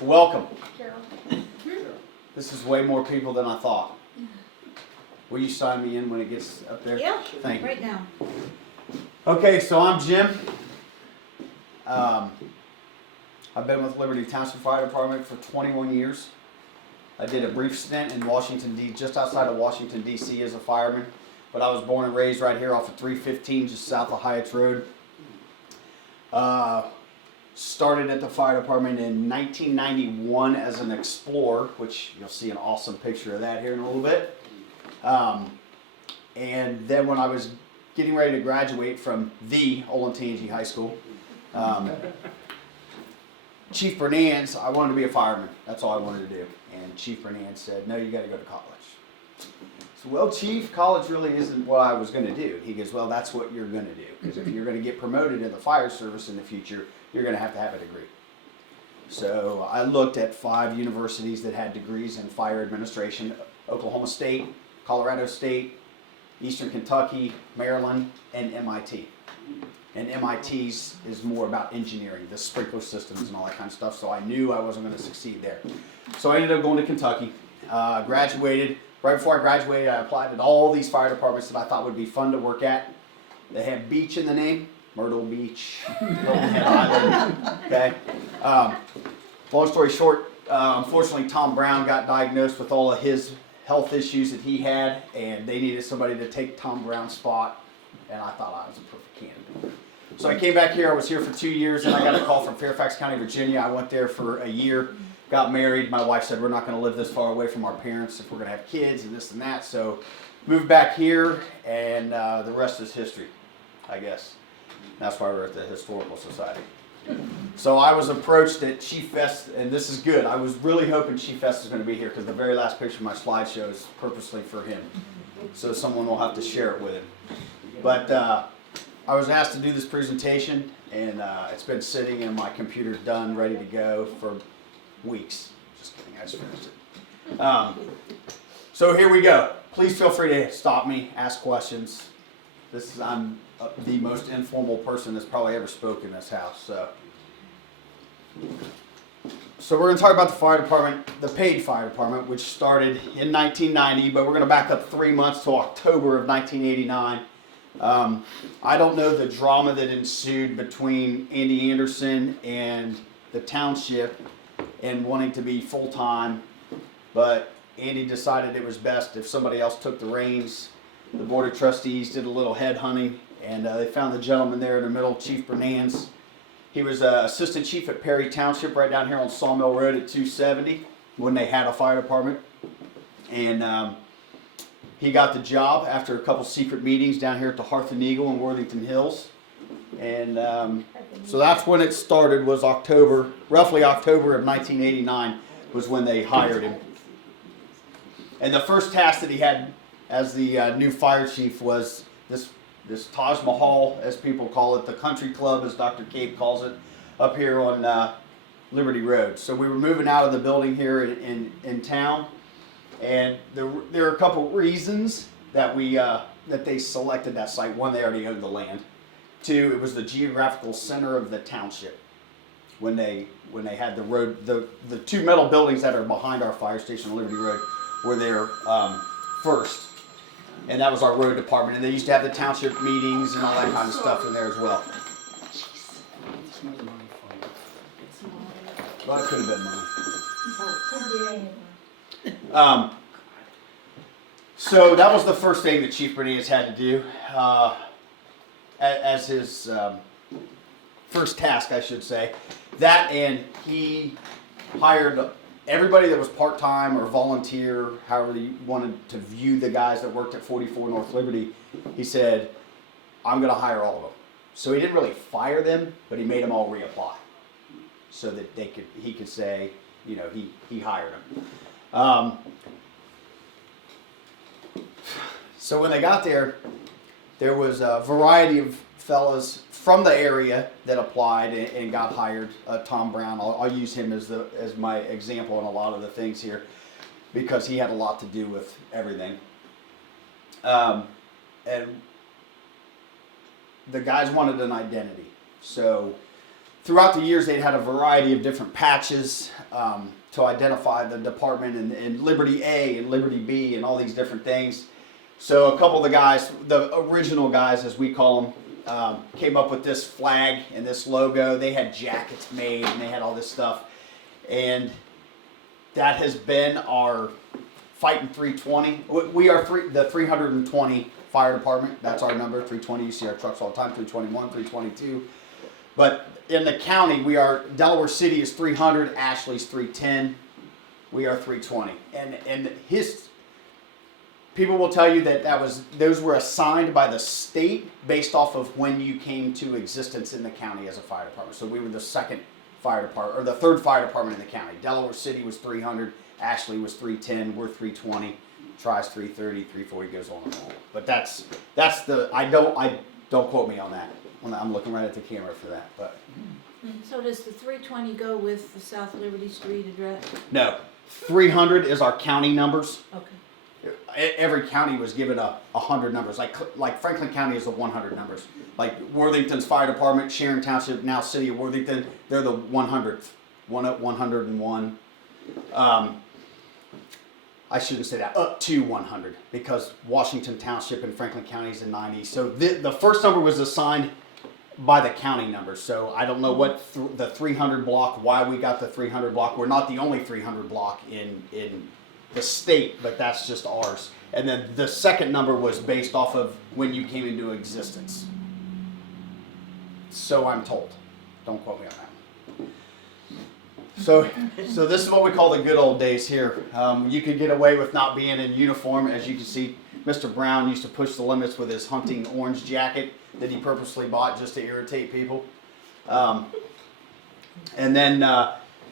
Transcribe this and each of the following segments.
Welcome. This is way more people than I thought. Will you sign me in when it gets up there? Yeah, Thank you. right now. Okay, so I'm Jim. I've been with Liberty Township Fire Department for 21 years. I did a brief stint in Washington, just outside of Washington, D.C. as a fireman. But I was born and raised right here off of 315, just south of Hyatt's Road. Started at the fire department in 1991 as an explorer, which you'll see an awesome picture of that here in a little bit. And then when I was getting ready to graduate from the Olentangy High School, Chief Reardon, I wanted to be a fireman. That's all I wanted to do. And Chief Reardon said, no, you got to go to college. So, well, Chief, college really isn't what I was going to do. He goes, well, that's what you're going to do. Because if you're going to get promoted in the fire service in the future, you're going to have a degree. So I looked at 5 universities that had degrees in fire administration: Oklahoma State, Colorado State, Eastern Kentucky, Maryland, and MIT. And MIT's is more about engineering, the sprinkler systems and all that kind of stuff. So I knew I wasn't going to succeed there. So I ended up going to Kentucky, graduated. Right before I graduated, I applied at all these fire departments that I thought would be fun to work at. They have beach in the name, Myrtle Beach, Hilton Head Island. Okay. Long story short, unfortunately, Tom Brown got diagnosed with all of his health issues that he had, and they needed somebody to take Tom Brown's spot, and I thought I was a perfect candidate. So I came back here. I was here for 2 years, and I got a call from Fairfax County, Virginia. I went there for a year. Got married. My wife said, we're not going to live this far away from our parents if we're going to have kids and this and that. So moved back here, and the rest is history, I guess. That's why we're at the Historical Society. So I was approached at Chief Fest, and this is good. I was really hoping Chief Fest was going to be here because the very last picture of my slideshow is purposely for him. So someone will have to share it with him. But I was asked to do this presentation, and it's been sitting in my computer done, ready to go for weeks. Just kidding, I just finished it. So here we go. Please feel free to stop me, ask questions. I'm the most informal person that's probably ever spoke in this house. So we're going to talk about the fire department, the paid fire department, which started in 1990, but we're going to back up 3 months to October of 1989. I don't know the drama that ensued between Andy Anderson and the township and wanting to be full-time, but Andy decided it was best if somebody else took the reins. The board of trustees did a little head hunting, and they found the gentleman there in the middle, Chief Reardon. He was assistant chief at Perry Township right down here on Sawmill Road at 270 when they had a fire department. And he got the job after a couple secret meetings down here at the Hearth and Eagle in Worthington Hills. And so that's when it started, was October, roughly October of 1989 was when they hired him. And the first task that he had as the new fire chief was this Taj Mahal, as people call it, the country club, as Dr. Cape calls it, up here on Liberty Road. So we were moving out of the building here in town, and there are a couple reasons that that they selected that site. One, they already owned the land. 2, it was the geographical center of the township. When they had the road, the 2 metal buildings that are behind our fire station on Liberty Road were there first. And that was our road department. And they used to have the township meetings and all that kind of stuff in there as well. Well, it could have been mine. So that was the first thing that Chief Reardon had to do as his first task, I should say. That, and he hired everybody that was part-time or volunteer, however you wanted to view the guys that worked at 44 North Liberty. He said, I'm going to hire all of them. So he didn't really fire them, but he made them all reapply so that he could say, you know, he hired them. So when they got there, there was a variety of fellas from the area that applied and got hired. Tom Brown, I'll use him as my example in a lot of the things here because he had a lot to do with everything. And the guys wanted an identity. So throughout the years, they'd had a variety of different patches to identify the department, and Liberty A and Liberty B and all these different things. So a couple of the guys, the original guys as we call them, came up with this flag and this logo. They had jackets made and they had all this stuff. And that has been our Fighting 320. We are the 320 fire department. That's our number, 320. You see our trucks all the time, 321, 322. But in the county, we are, Delaware City is 300, Ashley's 310. We are 320. And people will tell you that those were assigned by the state based off of when you came to existence in the county as a fire department. So we were the second fire department, or the third fire department in the county. Delaware City was 300, Ashley was 310, we're 320, Tri's 330, 340, goes on and on. But that's the, I don't quote me on that. I'm looking right at the camera for that. But So does the 320 go with the South Liberty Street address? no, 300 is our county numbers. Okay. Every county was given 100 numbers. Like Franklin County is the 100 numbers. Like Worthington's fire department, Sharon Township, now City of Worthington, they're the 100th, 101. I shouldn't say that, up to 100, because Washington Township and Franklin County is in 90. So the first number was assigned by the county numbers. So I don't know what the 300 block, why we got the 300 block. We're not the only 300 block in the state, but that's just ours. And then the second number was based off of when you came into existence. So I'm told. Don't quote me on that. So this is what we call the good old days here. You could get away with not being in uniform. As you can see, Mr. Brown used to push the limits with his hunting orange jacket that he purposely bought just to irritate people. And then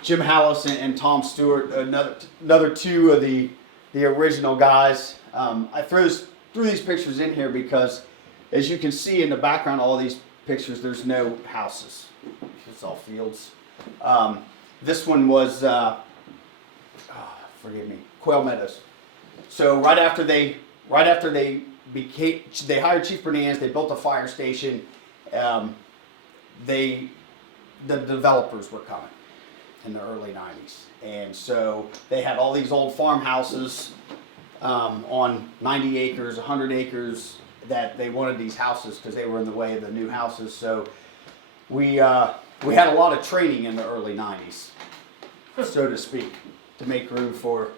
Jim Hallis and Tom Stewart, another two of the original guys. I threw these pictures in here because, as you can see in the background, all of these pictures, there's no houses. It's all fields. This one was, forgive me, Quail Meadows. So right after they hired Chief Reardon, they built a fire station. The developers were coming in the early 90s. And so they had all these old farmhouses on 90 acres, 100 acres, that they wanted these houses because they were in the way of the new houses. So we had a lot of training in the early 90s, so to speak, to make room for,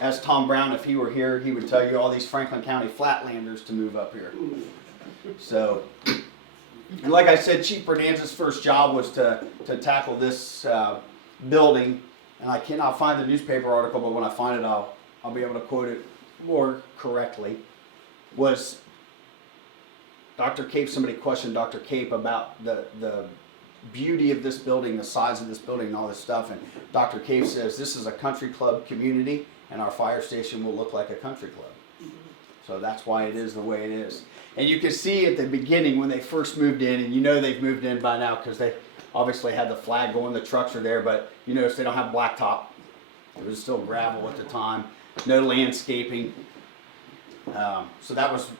as Tom Brown, if he were here, he would tell you, all these Franklin County flatlanders to move up here. So, and like I said, Chief Reardon's first job was to tackle this building, and I cannot find the newspaper article, but when I find it, I'll be able to quote it more correctly. Was Dr. Cape, somebody questioned Dr. Cape about the beauty of this building, the size of this building, and all this stuff. And Dr. Cape says, this is a country club community, and our fire station will look like a country club. So that's why it is the way it is. And you can see at the beginning when they first moved in, and you know they've moved in by now because they obviously had the flag going, the trucks are there, but you notice they don't have blacktop. It was still gravel at the time. No landscaping. So that was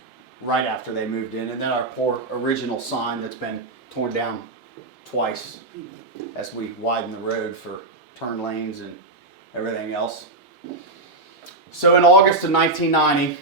right after they moved in. And then our poor original sign that's been torn down twice as we widen the road for turn lanes and everything else. So in August of 1990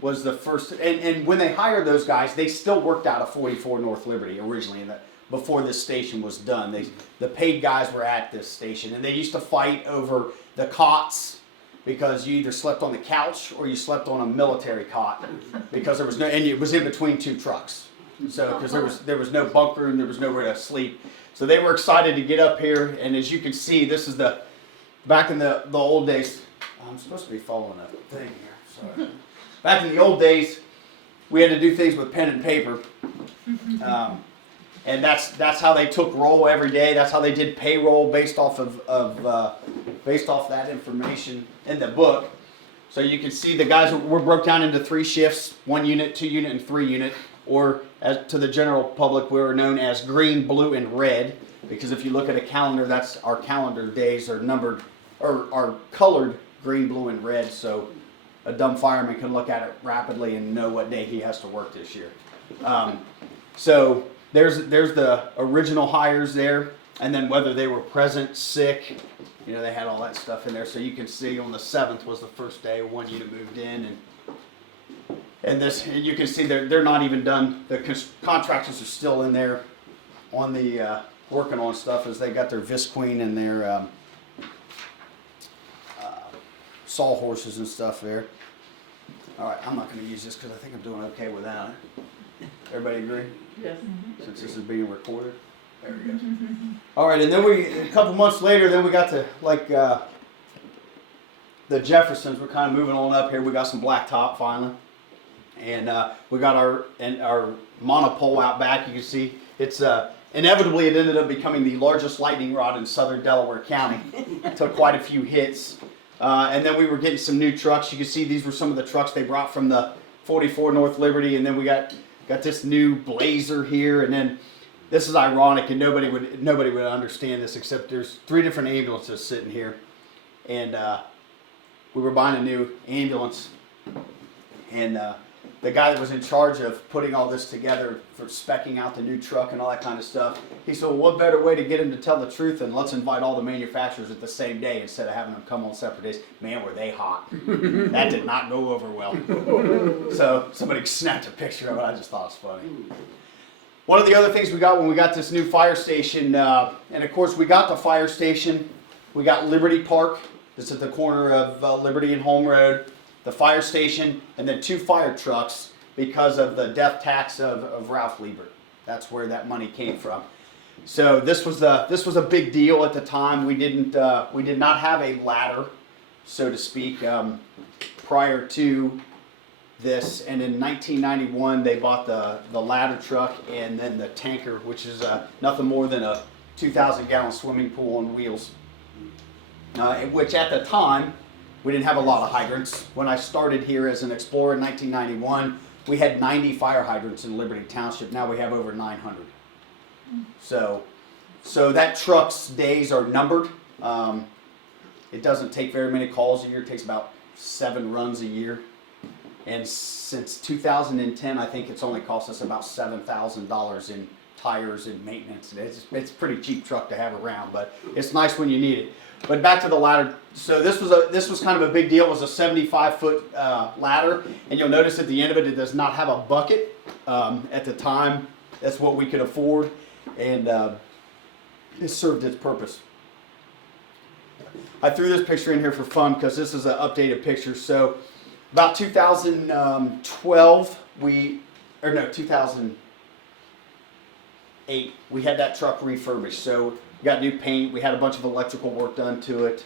was the first, and when they hired those guys, they still worked out of 44 North Liberty originally, before this station was done. The paid guys were at this station, and they used to fight over the cots, because you either slept on the couch or you slept on a military cot, because there was no, and it was in between two trucks. So, because there was no bunk room, there was nowhere to sleep. So they were excited to get up here, and as you can see, this is back in the old days. I'm supposed to be following a thing here. Sorry. Back in the old days, we had to do things with pen and paper, and that's how they took roll every day. That's how they did payroll based off that information in the book. So you can see the guys were broke down into 3 shifts: 1 unit, 2 unit, and 3 unit. Or to the general public, we were known as green, blue, and red, because if you look at a calendar, that's our calendar days are numbered or are colored green, blue, and red, so a dumb fireman can look at it rapidly and know what day he has to work this year. So there's the original hires there. and then whether they were present, sick, you know, they had all that stuff in there. So you can see on the 7th was the first day one unit moved in, and you can see they're not even done. The contractors are still in there on the working on stuff as they got their Visqueen and their sawhorses and stuff there. All right, I'm not going to use this because I think I'm doing okay without it. Everybody agree? Yes. Since this is being recorded. There we go. All right, and then a couple months later, then we got to the Jeffersons. We're kind of moving on up here. We got some blacktop finally, and we got our monopole out back. You can see it's inevitably it ended up becoming the largest lightning rod in southern Delaware County. Took quite a few hits, and then we were getting some new trucks. You can see these were some of the trucks they brought from the 44 North Liberty, and then we got this new Blazer here, and then. This is ironic, and nobody would understand this except there's 3 different ambulances sitting here, and we were buying a new ambulance, and the guy that was in charge of putting all this together for speccing out the new truck and all that kind of stuff, he said, well, what better way to get him to tell the truth than let's invite all the manufacturers at the same day instead of having them come on separate days. Man, were they hot. That did not go over well. So somebody snapped a picture of it. I just thought it was funny. One of the other things we got when we got this new fire station, and of course we got the fire station, we got Liberty Park, that's at the corner of Liberty and Home Road, the fire station, and then 2 fire trucks because of the death tax of Ralph Liebert. That's where that money came from. So this was a big deal at the time. We did not have a ladder, so to speak, prior to this, and in 1991 they bought the ladder truck and then the tanker, which is nothing more than a 2,000-gallon swimming pool on wheels, which at the time we didn't have a lot of hydrants. When I started here as an explorer in 1991, we had 90 fire hydrants in Liberty Township. Now we have over 900. So that truck's days are numbered. It doesn't take very many calls a year. It takes about 7 runs a year. And since 2010, I think it's only cost us about $7,000 in tires and maintenance. It's a pretty cheap truck to have around, but it's nice when you need it. But back to the ladder. So this was kind of a big deal. It was a 75-foot ladder, and you'll notice at the end of it, it does not have a bucket. At the time, that's what we could afford, and it served its purpose. I threw this picture in here for fun because this is an updated picture. So. About 2012, 2008, we had that truck refurbished. So we got new paint, we had a bunch of electrical work done to it.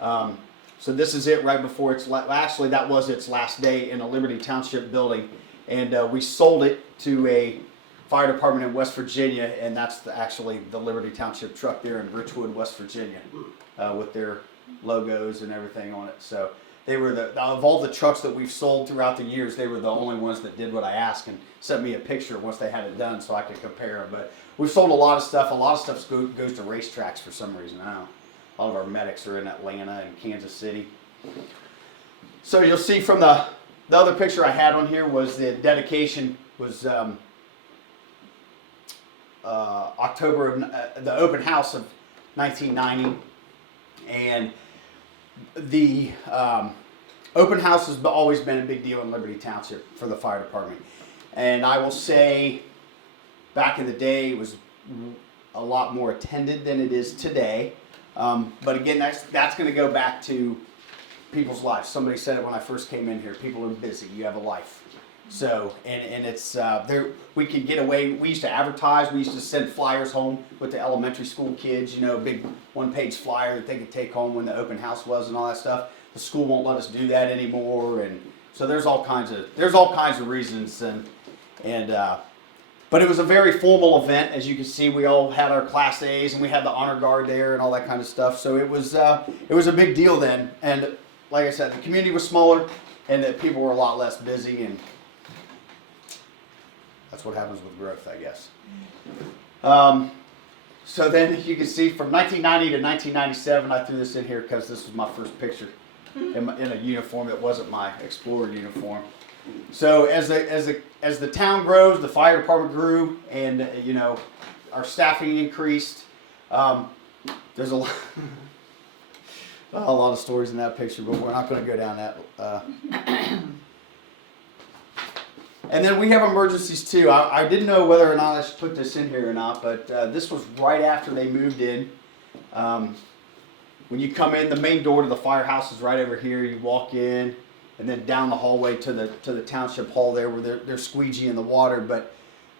So this is it right before actually that was its last day in a Liberty Township building. And we sold it to a fire department in West Virginia, and that's actually the Liberty Township truck there in Richwood, West Virginia, with their logos and everything on it. So. They were of all the trucks that we've sold throughout the years, they were the only ones that did what I asked and sent me a picture once they had it done so I could compare them. But we've sold a lot of stuff. A lot of stuff goes to racetracks for some reason. I don't know. A lot of our medics are in Atlanta and Kansas City. So you'll see from the other picture I had on here was the dedication was October of the open house of 1990, and the open house has always been a big deal in Liberty Township for the fire department. And I will say, back in the day, it was a lot more attended than it is today. But again, that's going to go back to people's lives. Somebody said it when I first came in here. People are busy. You have a life. So, and it's there. We could get away. We used to advertise. We used to send flyers home with the elementary school kids. You know, big one-page flyer that they could take home when the open house was and all that stuff. The school won't let us do that anymore, and so there's all kinds of reasons. But it was a very formal event, as you can see. We all had our Class A's and we had the honor guard there and all that kind of stuff. So it was a big deal then. And like I said, the community was smaller, and that people were a lot less busy, and that's what happens with growth, I guess. So then you can see from 1990 to 1997, I threw this in here because this was my first picture in a uniform that wasn't my Explorer uniform. So as the town grows, the fire department grew, and our staffing increased. There's a lot, a lot of stories in that picture, but we're not going to go down that. And then we have emergencies too. I didn't know whether or not I should put this in here or not, but this was right after they moved in. When you come in, the main door to the firehouse is right over here. You walk in, and then down the hallway to the township hall there, where they're squeegeeing the water. But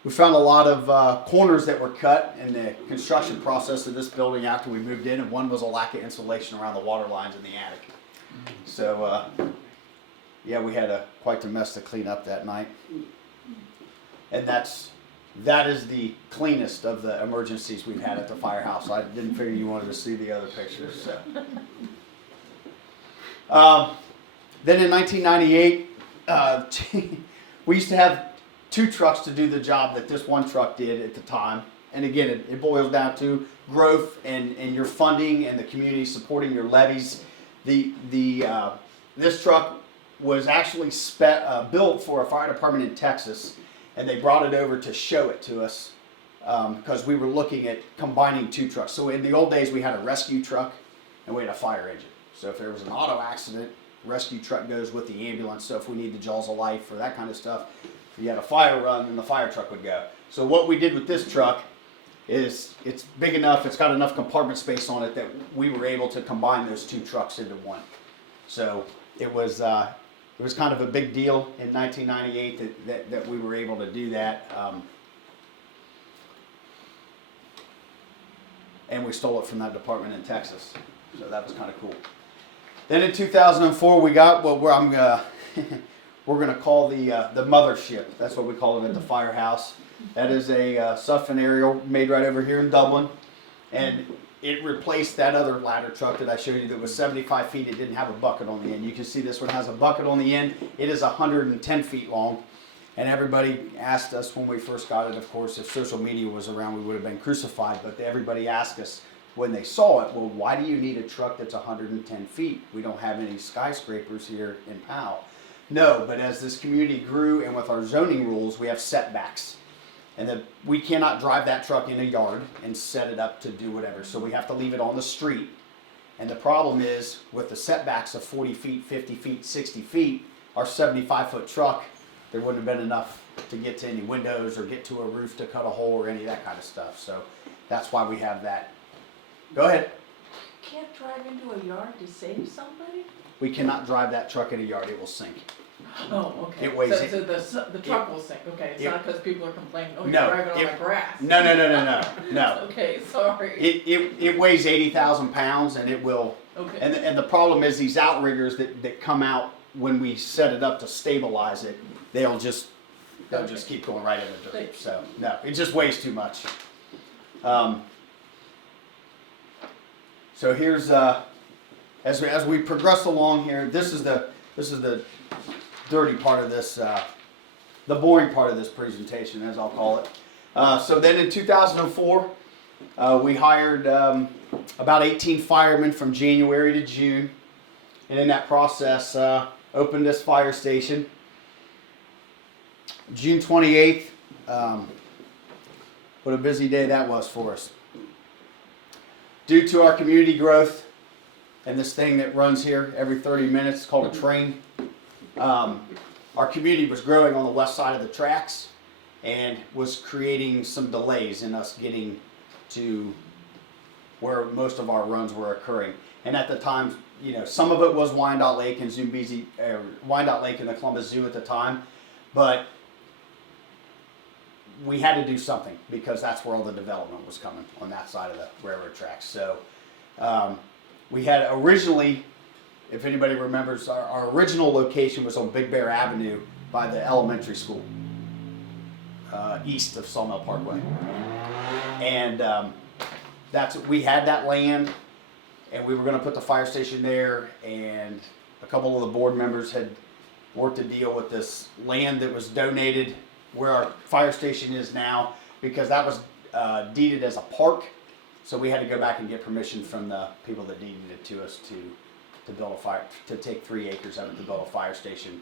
we found a lot of corners that were cut in the construction process of this building after we moved in, and one was a lack of insulation around the water lines in the attic. So, yeah, we had quite a mess to clean up that night. And that is the cleanest of the emergencies we've had at the firehouse. I didn't figure you wanted to see the other pictures. So. Then in 1998, we used to have 2 trucks to do the job that this one truck did at the time. And again, it boils down to growth and your funding and the community supporting your levies. This truck was actually built for a fire department in Texas, and they brought it over to show it to us because we were looking at combining 2 trucks. So in the old days, we had a rescue truck and we had a fire engine. So if there was an auto accident, rescue truck goes with the ambulance. So if we need the jaws of life or that kind of stuff, if you had a fire run, then the fire truck would go. So what we did with this truck is it's big enough, it's got enough compartment space on it that we were able to combine those 2 trucks into one. So it was kind of a big deal in 1998 that we were able to do that. And we stole it from that department in Texas. So that was kind of cool. Then in 2004, we got what we're going to call the mothership. That's what we call it at the firehouse. That is a Suffin aerial made right over here in Dublin. And it replaced that other ladder truck that I showed you that was 75 feet. It didn't have a bucket on the end. You can see this one has a bucket on the end. It is 110 feet long. And everybody asked us when we first got it, of course, if social media was around, we would have been crucified. But everybody asked us when they saw it, well, why do you need a truck that's 110 feet? We don't have any skyscrapers here in Powell. No, but as this community grew and with our zoning rules, we have setbacks. And we cannot drive that truck in a yard and set it up to do whatever. So we have to leave it on the street. And the problem is, with the setbacks of 40 feet, 50 feet, 60 feet, our 75-foot truck, there wouldn't have been enough to get to any windows or get to a roof to cut a hole or any of that kind of stuff. So that's why we have that. Go ahead. Can't drive into a yard to save somebody? We cannot drive that truck in a yard. It will sink. Oh, okay. It weighs So the truck will sink, okay, it's not because people are complaining, oh, you're No, driving on the grass. No. Okay, sorry. It weighs 80,000 pounds, and it will. Okay. And the problem is these outriggers that come out when we set it up to stabilize it, they'll just keep going right in the dirt. So no, it just weighs too much. So here's as we progress along here, this is the dirty part of this, the boring part of this presentation, as I'll call it. So then in 2004, we hired about 18 firemen from January to June, and in that process, opened this fire station. June 28th, what a busy day that was for us. Due to our community growth and this thing that runs here every 30 minutes called a train, our community was growing on the west side of the tracks and was creating some delays in us getting to where most of our runs were occurring. And at the time, some of it was Wyandotte Lake and Zoombezi, Wyandotte Lake and the Columbus Zoo at the time, but we had to do something because that's where all the development was coming on that side of the railroad tracks. So we had originally, if anybody remembers, our original location was on Big Bear Avenue by the elementary school, east of Sawmill Parkway. And we had that land, and we were going to put the fire station there, and a couple of the board members had worked a deal with this land that was donated where our fire station is now, because that was deeded as a park. So we had to go back and get permission from the people that deeded it to us to build a fire, to take 3 acres of it to build a fire station.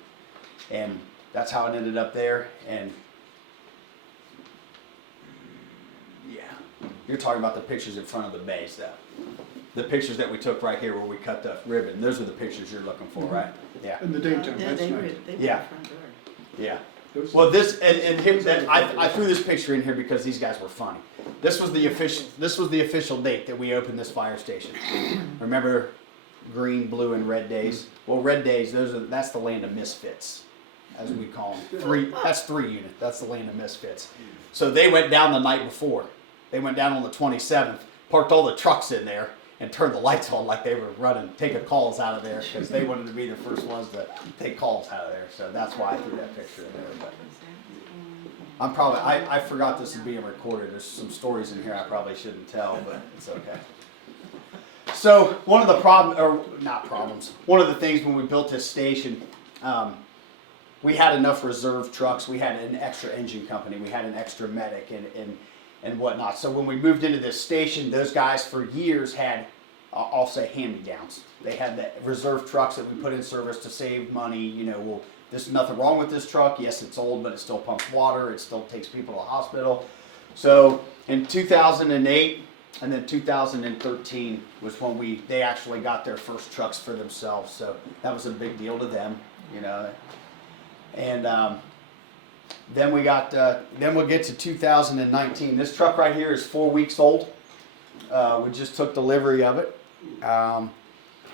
And that's how it ended up there. And yeah, You're talking about the pictures in front of the base, though. The pictures that we took right here where we cut the ribbon. Those are the pictures you're looking for, right? Yeah. In the daytime, Yeah, that's they were, nice. they were Yeah. the front door. Yeah. Those- Well, this and him. That, I threw this picture in here because these guys were funny. This was the official date that we opened this fire station. Remember, green, blue, and red days. Well, red days. That's the land of misfits, as we call them. That's 3 unit. That's the land of misfits. So they went down the night before. They went down on the 27th, parked all the trucks in there, and turned the lights on like they were taking calls out of there because they wanted to be the first ones to take calls out of there. So that's why I threw that picture in there. But I forgot this is being recorded. There's some stories in here I probably shouldn't tell, but it's okay. So one of the one of the things when we built this station, we had enough reserve trucks. We had an extra engine company. We had an extra medic and whatnot. So when we moved into this station, those guys for years had, I'll say, hand-me-downs. They had the reserve trucks that we put in service to save money. You know, well, there's nothing wrong with this truck. Yes, it's old, but it still pumps water. It still takes people to the hospital. So in 2008 and then 2013 was when they actually got their first trucks for themselves. So that was a big deal to them, you know. And then we got, then we'll get to 2019. This truck right here is 4 weeks old. We just took delivery of it.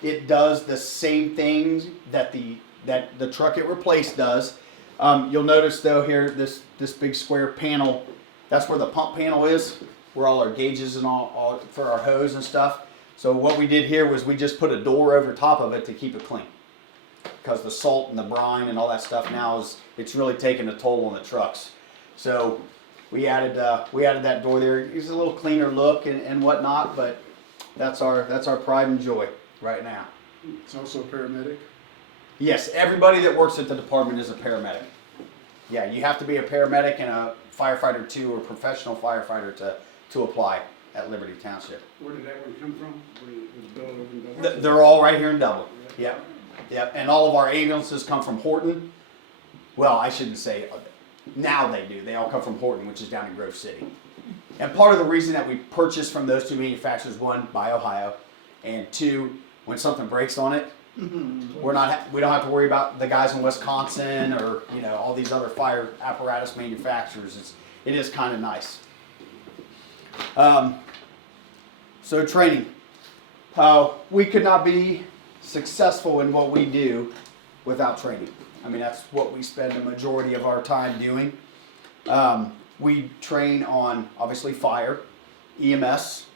It does the same things that the truck it replaced does. You'll notice though here, this big square panel, that's where the pump panel is, where all our gauges and all for our hose and stuff. So what we did here was we just put a door over top of it to keep it clean. Because the salt and the brine and all that stuff now it's really taking a toll on the trucks. So we added that door there. It's a little cleaner look and whatnot, but that's our pride and joy right now. It's also a paramedic. Yes, everybody that works at the department is a paramedic. Yeah, you have to be a paramedic and a firefighter too, or professional firefighter to apply at Liberty Township. Where did that one come from? Where it was built over in Dublin? They're all right here in Dublin. Yep. Yep. And all of our ambulances come from Horton. Well, I shouldn't say now they do. They all come from Horton, which is down in Grove City. And part of the reason that we purchased from those two manufacturers, one, by Ohio, and two, when something breaks on it, we don't have to worry about the guys in Wisconsin or all these other fire apparatus manufacturers. It is kind of nice. So training, we could not be successful in what we do without training. I mean, that's what we spend the majority of our time doing. We train on obviously fire, EMS,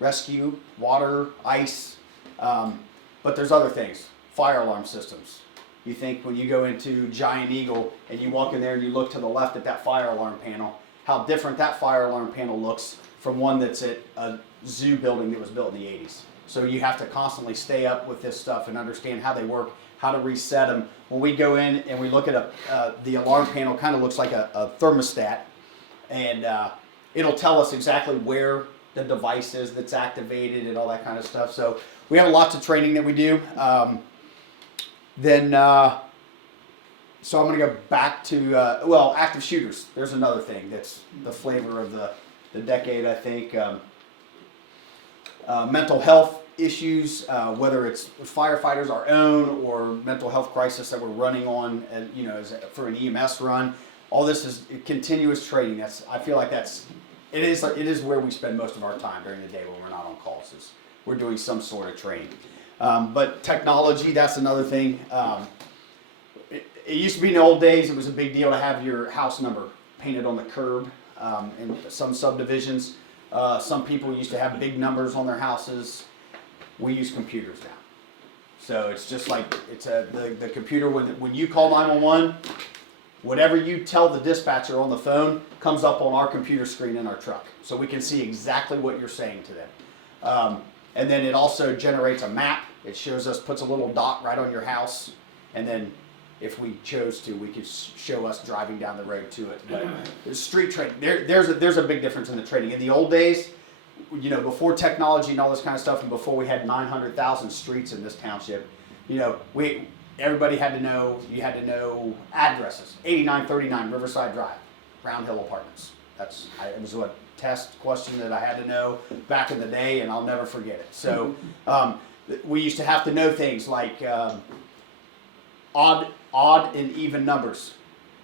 rescue, water, ice. But there's other things. Fire alarm systems. You think when you go into Giant Eagle and you walk in there and you look to the left at that fire alarm panel, how different that fire alarm panel looks from one that's at a zoo building that was built in the 80s. So you have to constantly stay up with this stuff and understand how they work, how to reset them. When we go in and we look at the alarm panel, kind of looks like a thermostat, and it'll tell us exactly where the device is that's activated and all that kind of stuff. So we have lots of training that we do. So I'm going to go back to, active shooters. There's another thing that's the flavor of the decade, I think. Mental health issues, whether it's firefighters, our own, or mental health crisis that we're running on, for an EMS run. All this is continuous training. I feel like it is where we spend most of our time during the day when we're not on calls. We're doing some sort of training. But technology, that's another thing. It used to be in the old days, it was a big deal to have your house number painted on the curb in some subdivisions. Some people used to have big numbers on their houses. We use computers now. So it's just like, the computer, when you call 911, whatever you tell the dispatcher on the phone comes up on our computer screen in our truck. So we can see exactly what you're saying to them. And then it also generates a map. It puts a little dot right on your house. And then if we chose to, we could show us driving down the road to it. But street training, there's a big difference in the training. In the old days, before technology and all this kind of stuff, and before we had 900,000 streets in this township, everybody had to know, you had to know addresses. 8939 Riverside Drive, Round Hill Apartments. It was what test question that I had to know back in the day, and I'll never forget it. So we used to have to know things like odd and even numbers,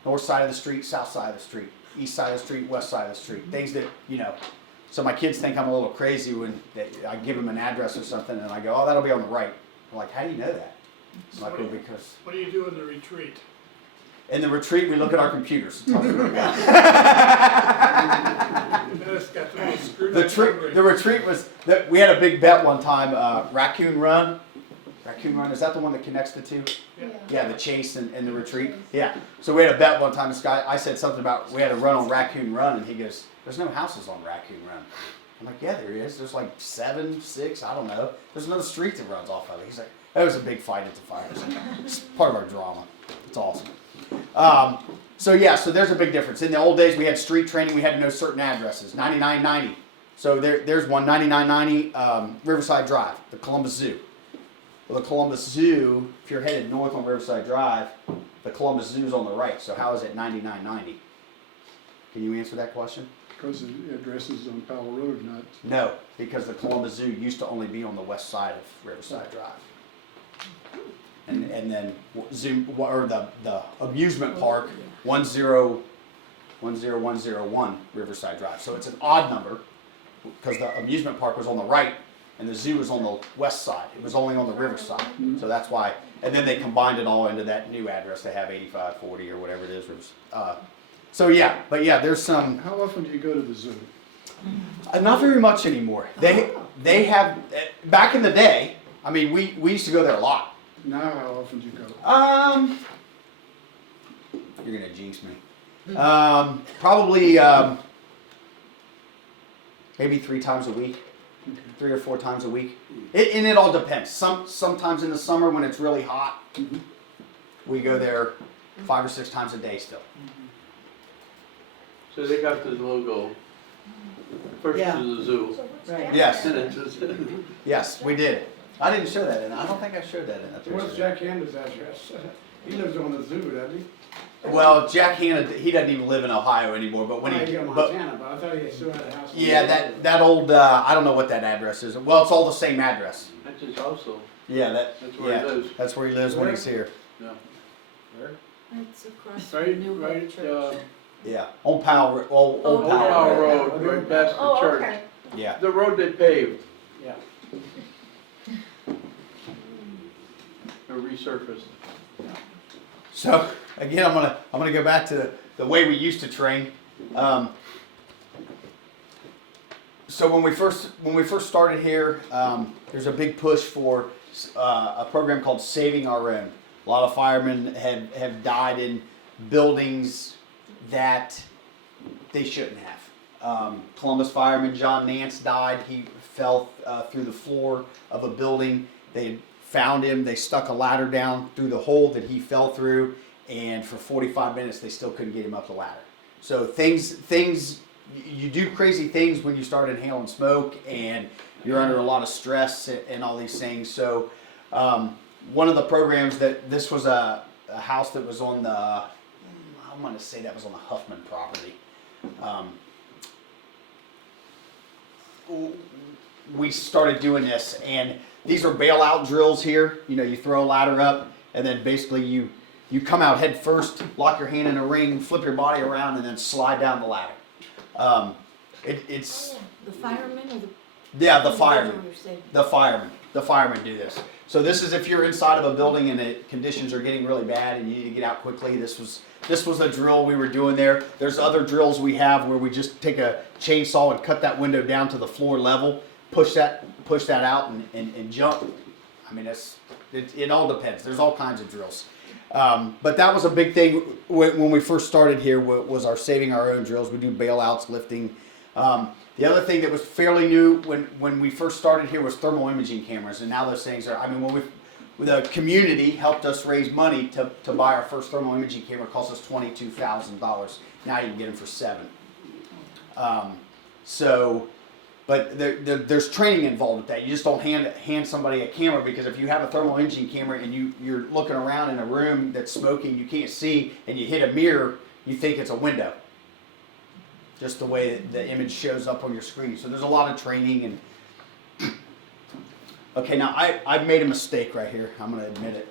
north side of the street, south side of the street, east side of the street, west side of the street, things that, you know. So my kids think I'm a little crazy when I give them an address or something, and I go, oh, that'll be on the right. I'm like, how do you know that? I'm like, well, because What do you do in the retreat? in the retreat we look at our computers. You notice got the little screwed up memory. The retreat was that we had a big bet one time. Raccoon Run. Raccoon Run, is that the one that connects the two? Yeah. Yeah, the chase and the retreat. Yeah. So we had a bet one time. This guy, I said something about we had to run on Raccoon Run, and he goes, "There's no houses on Raccoon Run." I'm like, "Yeah, there is. There's like 7, 6, I don't know. There's another street that runs off of it." He's like, "That was a big fight at the fire." It's part of our drama. It's awesome. So yeah, so there's a big difference. In the old days, we had street training. We had to know certain addresses. 9990. So there's one 9990 Riverside Drive, the Columbus Zoo. Well, the Columbus Zoo, if you're headed north on Riverside Drive, the Columbus Zoo's on the right. So how is it 9990? Can you answer that question? Because the address is on Powell Road, not. No, because the Columbus Zoo used to only be on the west side of Riverside Drive. And then Zoo, or the amusement park, 10101 Riverside Drive. So it's an odd number because the amusement park was on the right and the zoo was on the west side. It was only on the riverside. So that's why. And then they combined it all into that new address. They have 8540 or whatever it is. So yeah, but yeah, there's some. How often do you go to the zoo? Not very much anymore. They have back in the day. I mean, we used to go there a lot. Now, how often do you go? You're gonna jinx me. Probably maybe 3 times a week, 3 or 4 times a week. And it all depends. Sometimes in the summer when it's really hot, we go there 5 or 6 times a day still. So they got the logo first Yeah. to the zoo. Right. Yes, And it's just- yes, we did. I didn't show that in. I don't think I showed that in that What's picture. Jack Handa's address? He lives on the zoo, doesn't he? Well, Jack Hanna, he doesn't even live in Ohio anymore. But when He's he, in but Montana, but I thought he still had a house. yeah, that old I don't know what that address is. Well, it's all the same address. That's his house though. Yeah, That's where he lives. that's where he lives when he's here. Yeah. It's across from Right, New Hope right, Church. Yeah, on Powell, old Oh, Old Powell. Powell Road. Road, right past the Oh, church. okay. Yeah. The road they paved. Yeah. Or resurfaced. So again, I'm gonna go back to the way we used to train. So when we first started here, there's a big push for a program called Saving Our Own. A lot of firemen have died in buildings that they shouldn't have. Columbus fireman John Nance died. He fell through the floor of a building. They found him. They stuck a ladder down through the hole that he fell through, and for 45 minutes they still couldn't get him up the ladder. So things you do crazy things when you start inhaling smoke, and you're under a lot of stress and all these things. So one of the programs that this was a house that was on the, I'm going to say that was on the Huffman property. We started doing this, and these are bailout drills here. You know, you throw a ladder up, and then basically you come out head first, lock your hand in a ring, flip your body around, and then slide down the ladder. It's The firemen or the? yeah, the individual firemen. you're saving? The firemen do this. So this is if you're inside of a building and the conditions are getting really bad and you need to get out quickly. This was a drill we were doing there. There's other drills we have where we just take a chainsaw and cut that window down to the floor level, push that out and jump. I mean, it all depends. There's all kinds of drills. But that was a big thing when we first started here was our Saving Our Own drills. We do bailouts, lifting. The other thing that was fairly new when we first started here was thermal imaging cameras, and now those things are. I mean, when the community helped us raise money to buy our first thermal imaging camera, it cost us $22,000. Now you can get them for $7,000. But there's training involved with that. You just don't hand somebody a camera, because if you have a thermal imaging camera and you're looking around in a room that's smoking, you can't see, and you hit a mirror, you think it's a window. just the way the image shows up on your screen. So there's a lot of training and. Okay, now I made a mistake right here. I'm going to admit it.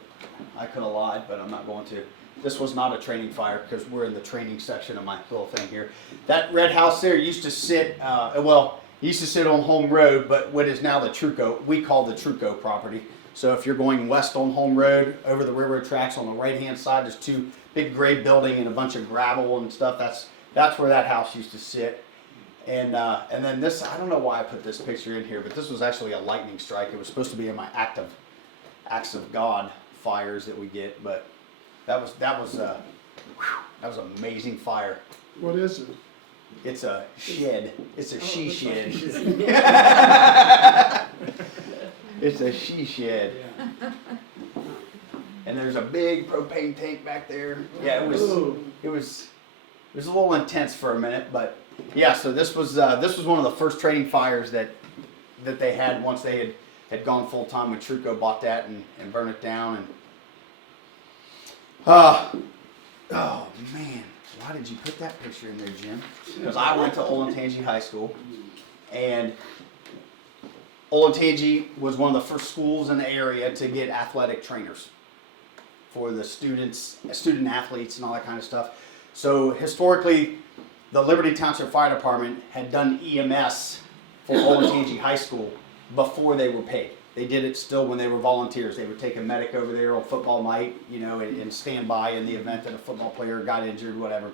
I could have lied, but I'm not going to. This was not a training fire because we're in the training section of my little thing here. That red house there used to sit, it used to sit on Home Road, but what is now the Truco, we call the Truco property. So if you're going west on Home Road, over the railroad tracks on the right-hand side, there's two big gray building and a bunch of gravel and stuff. That's where that house used to sit. And then this, I don't know why I put this picture in here, but this was actually a lightning strike. It was supposed to be in my acts of God fires that we get, but that was an amazing fire. What is it? It's a shed. It's a she shed. It's a she shed. And there's a big propane tank back there. Yeah, it was a little intense for a minute, but yeah. So this was one of the first training fires that they had once they had gone full time when Truco bought that and burned it down. And oh man, why did you put that picture in there, Jim? Because I went to Olentangy High School, and Olentangy was one of the first schools in the area to get athletic trainers for the student athletes and all that kind of stuff. So historically, the Liberty Township Fire Department had done EMS for Olentangy High School before they were paid. They did it still when they were volunteers. They would take a medic over there on football night, and stand by in the event that a football player got injured, whatever.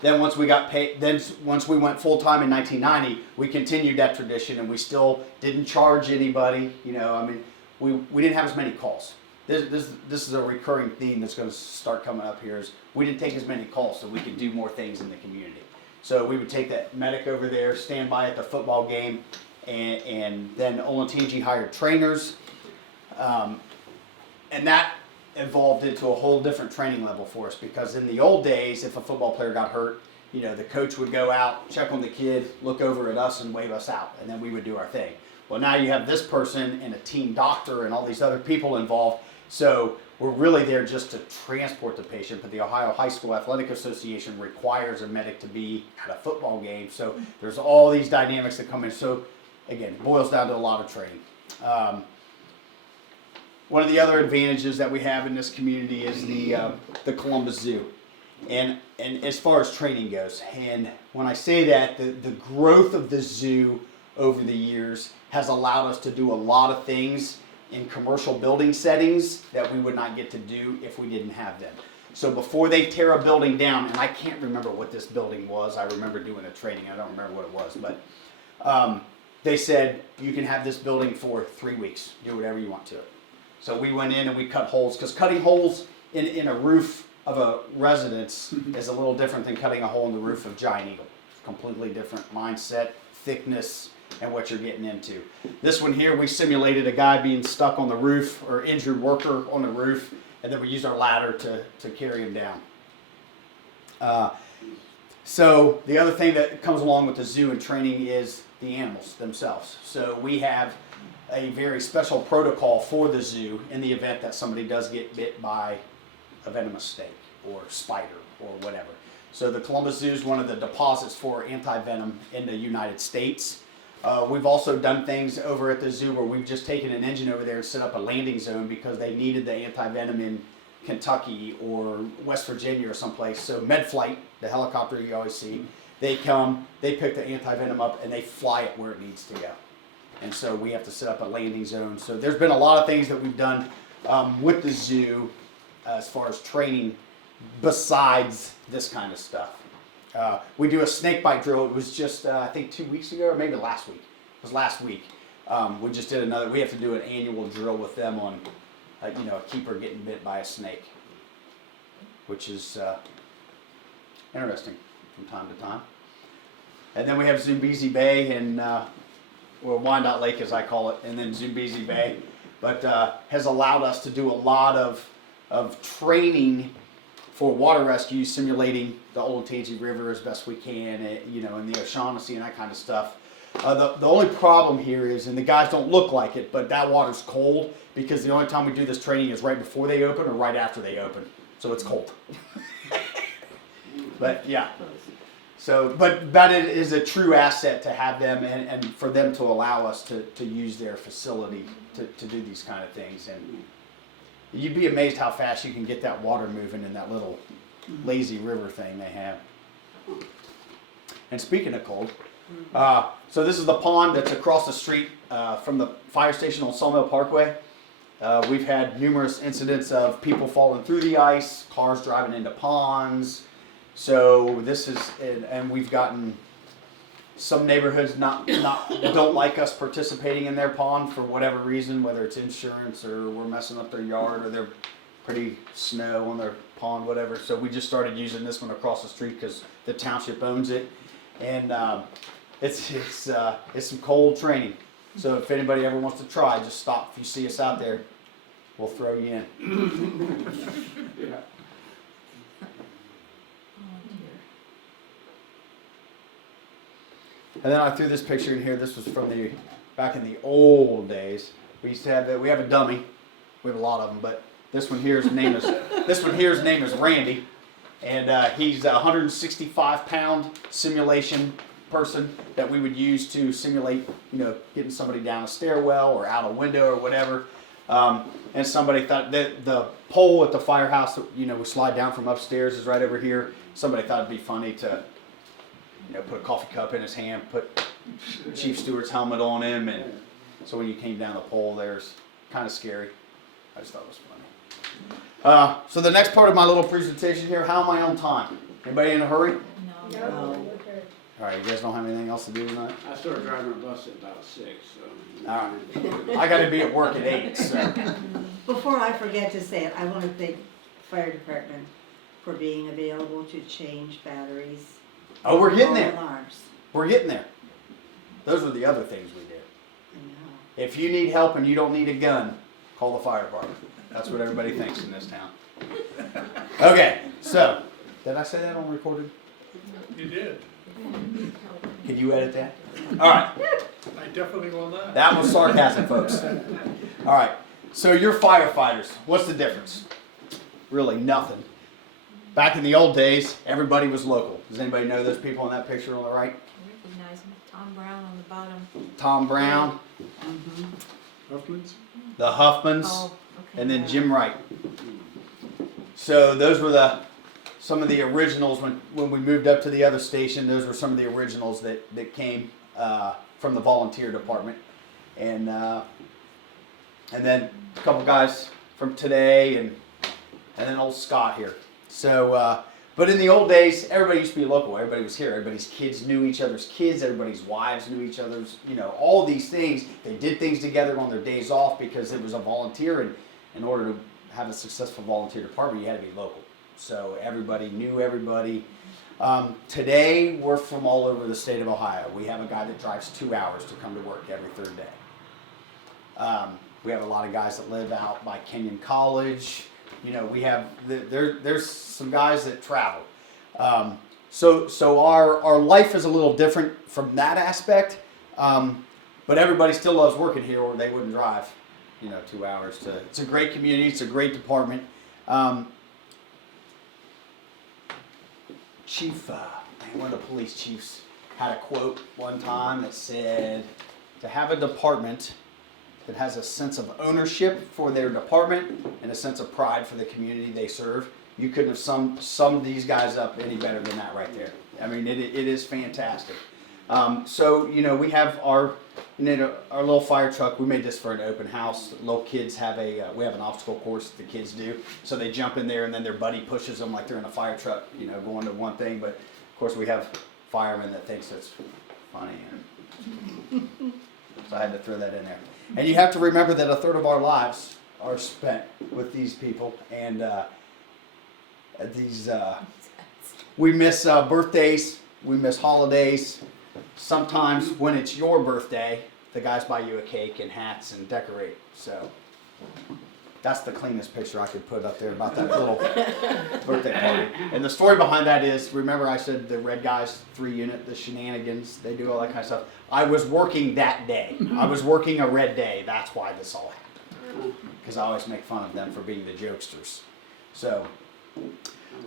Then once we got paid, once we went full time in 1990, we continued that tradition, and we still didn't charge anybody. We didn't have as many calls. This is a recurring theme that's going to start coming up here. Is we didn't take as many calls, so we could do more things in the community. So we would take that medic over there, stand by at the football game. And then Olentangy hired trainers, and that evolved into a whole different training level for us, because in the old days, if a football player got hurt, the coach would go out, check on the kid, look over at us and wave us out, and then we would do our thing. Well, now you have this person and a team doctor and all these other people involved, so we're really there just to transport the patient, but the Ohio High School Athletic Association requires a medic to be at a football game, so there's all these dynamics that come in. So again, it boils down to a lot of training. One of the other advantages that we have in this community is the Columbus Zoo, and as far as training goes. And when I say that, the growth of the zoo over the years has allowed us to do a lot of things in commercial building settings that we would not get to do if we didn't have them. So before they tear a building down, and I can't remember what this building was. I remember doing a training. I don't remember what it was, but they said, you can have this building for 3 weeks. Do whatever you want to it. So we went in and we cut holes, because cutting holes in a roof of a residence is a little different than cutting a hole in the roof of Giant Eagle. It's completely different mindset, thickness, and what you're getting into. This one here, we simulated a guy being stuck on the roof, or injured worker on the roof, and then we used our ladder to carry him down. So the other thing that comes along with the zoo and training is the animals themselves. So we have a very special protocol for the zoo in the event that somebody does get bit by a venomous snake or spider or whatever. So the Columbus Zoo is one of the deposits for anti-venom in the United States. We've also done things over at the zoo where we've just taken an engine over there and set up a landing zone because they needed the anti-venom in Kentucky or West Virginia or someplace. So MedFlight, the helicopter you always see, they come, they pick the anti-venom up, and they fly it where it needs to go. And so we have to set up a landing zone. So there's been a lot of things that we've done with the zoo as far as training besides this kind of stuff. We do a snake bite drill. It was just, I think 2 weeks ago, or maybe last week. It was last week. We just did another, we have to do an annual drill with them on, a keeper getting bit by a snake, which is interesting from time to time. And then we have Zambezi Bay and, or Wyandotte Lake as I call it, and then Zambezi Bay, but has allowed us to do a lot of training for water rescue, simulating the Olentangy River as best we can, and the O'Shaughnessy and that kind of stuff. The only problem here is, and the guys don't look like it, but that water's cold because the only time we do this training is right before they open or right after they open, so it's cold. But yeah. So, but that is a true asset to have them and for them to allow us to use their facility to do these kind of things. And you'd be amazed how fast you can get that water moving in that little lazy river thing they have. And speaking of cold, so this is the pond that's across the street from the fire station on Sawmill Parkway. We've had numerous incidents of people falling through the ice, cars driving into ponds. So this is, and we've gotten some neighborhoods not don't like us participating in their pond for whatever reason, whether it's insurance or we're messing up their yard or they're pretty snow on their pond, whatever. So we just started using this one across the street because the township owns it, and it's some cold training. So if anybody ever wants to try, just stop. If you see us out there, we'll throw you in. Yeah. And then I threw this picture in here. This was from back in the old days. We used to have we have a dummy. We have a lot of them, but this one here's name is Randy, and he's a 165-pound simulation person that we would use to simulate, getting somebody down a stairwell or out a window or whatever. And somebody thought that the pole at the firehouse, we slide down from upstairs, is right over here. Somebody thought it'd be funny to, put a coffee cup in his hand, put Chief Stewart's helmet on him, and so when you came down the pole, there's kind of scary. I just thought it was funny. So the next part of my little presentation here, how am I on time? Anybody in a hurry? No. All right, you guys don't have anything else to do tonight? I started driving a bus at about 6, so. All right. I got to be at work at 8, so. Before I forget to say it, I want to thank fire department for being available to change batteries. Oh, we're getting all there. Alarms. We're getting there. Those are the other things we did. I know. If you need help and you don't need a gun, call the fire department. That's what everybody thinks in this town. Okay, so, did I say that on recorded? You did. Can you edit that? All right. I definitely will not. That was sarcasm, folks. All right. So you're firefighters. What's the difference? Really nothing. Back in the old days, everybody was local. Does anybody know those people in that picture on the right? I recognize him. Tom Brown on the bottom. Tom Brown, Huffman's? the Huffmans, Oh, okay. and then Jim Wright. So those were some of the originals when we moved up to the other station. Those were some of the originals that came from the volunteer department, and then a couple guys from today, and then old Scott here. So, but in the old days, everybody used to be local. Everybody was here. Everybody's kids knew each other's kids. Everybody's wives knew each other's. All these things. They did things together on their days off because it was a volunteer, and in order to have a successful volunteer department, you had to be local. So everybody knew everybody. Today, we're from all over the state of Ohio. We have a guy that drives 2 hours to come to work every third day. We have a lot of guys that live out by Kenyon College. We have there's some guys that travel. So our life is a little different from that aspect. But everybody still loves working here, or they wouldn't drive, 2 hours to. It's a great community. It's a great department. One of the police chiefs had a quote one time that said, "To have a department that has a sense of ownership for their department and a sense of pride for the community they serve, you couldn't have summed these guys up any better than that right there." I mean, it is fantastic. So we have our little fire truck. We made this for an open house. Little kids have we have an obstacle course that the kids do. So they jump in there and then their buddy pushes them like they're in a fire truck, going to one thing. But of course we have firemen that thinks it's funny. So I had to throw that in there. And you have to remember that a third of our lives are spent with these people, and we miss birthdays, we miss holidays. Sometimes when it's your birthday, the guys buy you a cake and hats and decorate. So that's the cleanest picture I could put up there about that little birthday party. And the story behind that is, remember I said the red guys, 3-unit, the shenanigans, they do all that kind of stuff. I was working that day. I was working a red day. That's why this all happened. Because I always make fun of them for being the jokesters. So,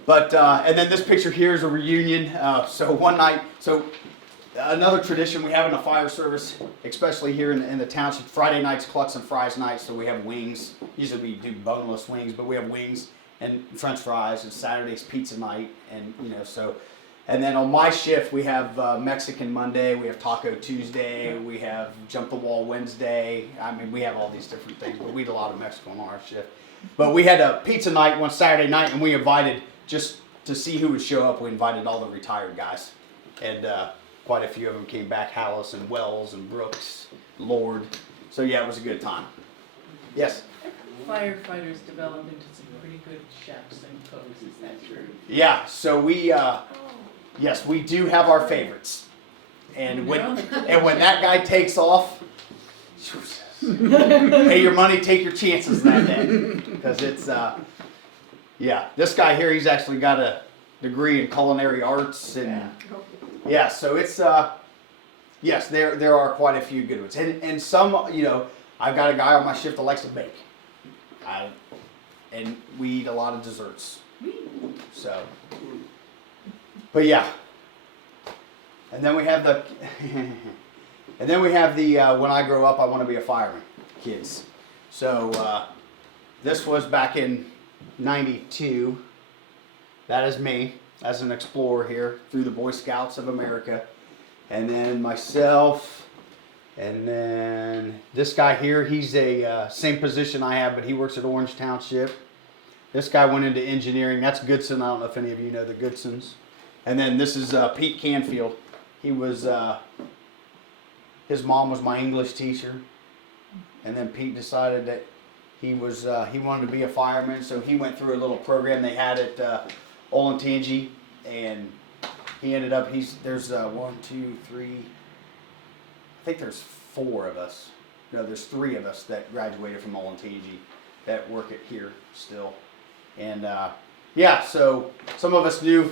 But and then this picture here is a reunion. So one night, so another tradition we have in the fire service, especially here in the township. Friday nights, clucks and fries night. So we have wings. Usually we do boneless wings, but we have wings and French fries. And Saturday's pizza night, and so. And then on my shift, we have Mexican Monday, we have Taco Tuesday, we have Jump the Wall Wednesday. I mean, we have all these different things, but we eat a lot of Mexican on our shift. But we had a pizza night one Saturday night, and we invited, just to see who would show up, we invited all the retired guys. And quite a few of them came back, Hallis and Wells and Brooks, Lord. So yeah, it was a good time. Yes? Firefighters develop into some pretty good chefs and cooks, is that true? Yeah, so we... yes, we do have our favorites, and when that guy takes off, pay your money, take your chances that day, because it's yeah. This guy here, he's actually got a degree in culinary arts, and yeah, so it's yes, there are quite a few good ones, and some I've got a guy on my shift that likes to bake, and we eat a lot of desserts, so. But yeah, and then we have the, when I grow up, I want to be a fireman, kids. So this was back in '92. That is me as an explorer here through the Boy Scouts of America, and then myself, and then this guy here. He's a same position I have, but he works at Orange Township. This guy went into engineering. That's Goodson. I don't know if any of you know the Goodsons. And then this is Pete Canfield. He was, his mom was my English teacher. And then Pete decided that he wanted to be a fireman. So he went through a little program they had at Olentangy. And he ended up, there's 1, 2, 3, I think there's 4 of us. No, there's 3 of us that graduated from Olentangy that work at here still. And yeah, so some of us knew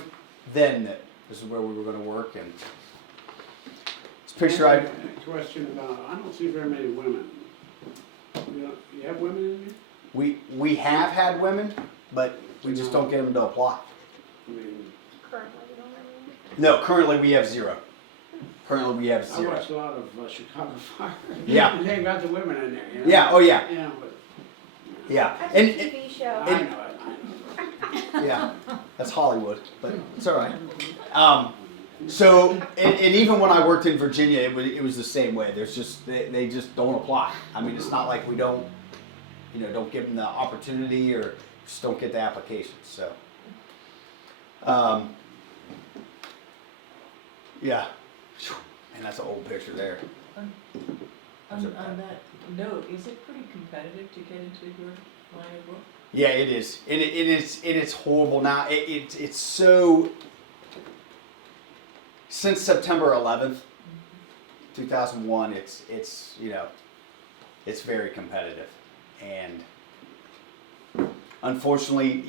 then that this is where we were going to work, and this picture A question about, I don't see very many women. You have women in here? we have had women, but we just don't get them to apply. I mean, No, currently we have 0. Currently we have I 0. watched a lot of Chicago Fire. Yeah. And they got the women in there, Yeah. Oh yeah. Yeah, but. Yeah. That's a TV show. I know it. Yeah, that's Hollywood, but it's all right. So, and even when I worked in Virginia, it was the same way. There's just they just don't apply. I mean, it's not like we don't give them the opportunity or just don't get the applications. So, yeah, and that's an old picture there. On that note, is it pretty competitive to get into your line of work? Yeah, it is. It's horrible now. It's so. Since September 11th, 2001, it's very competitive, and unfortunately,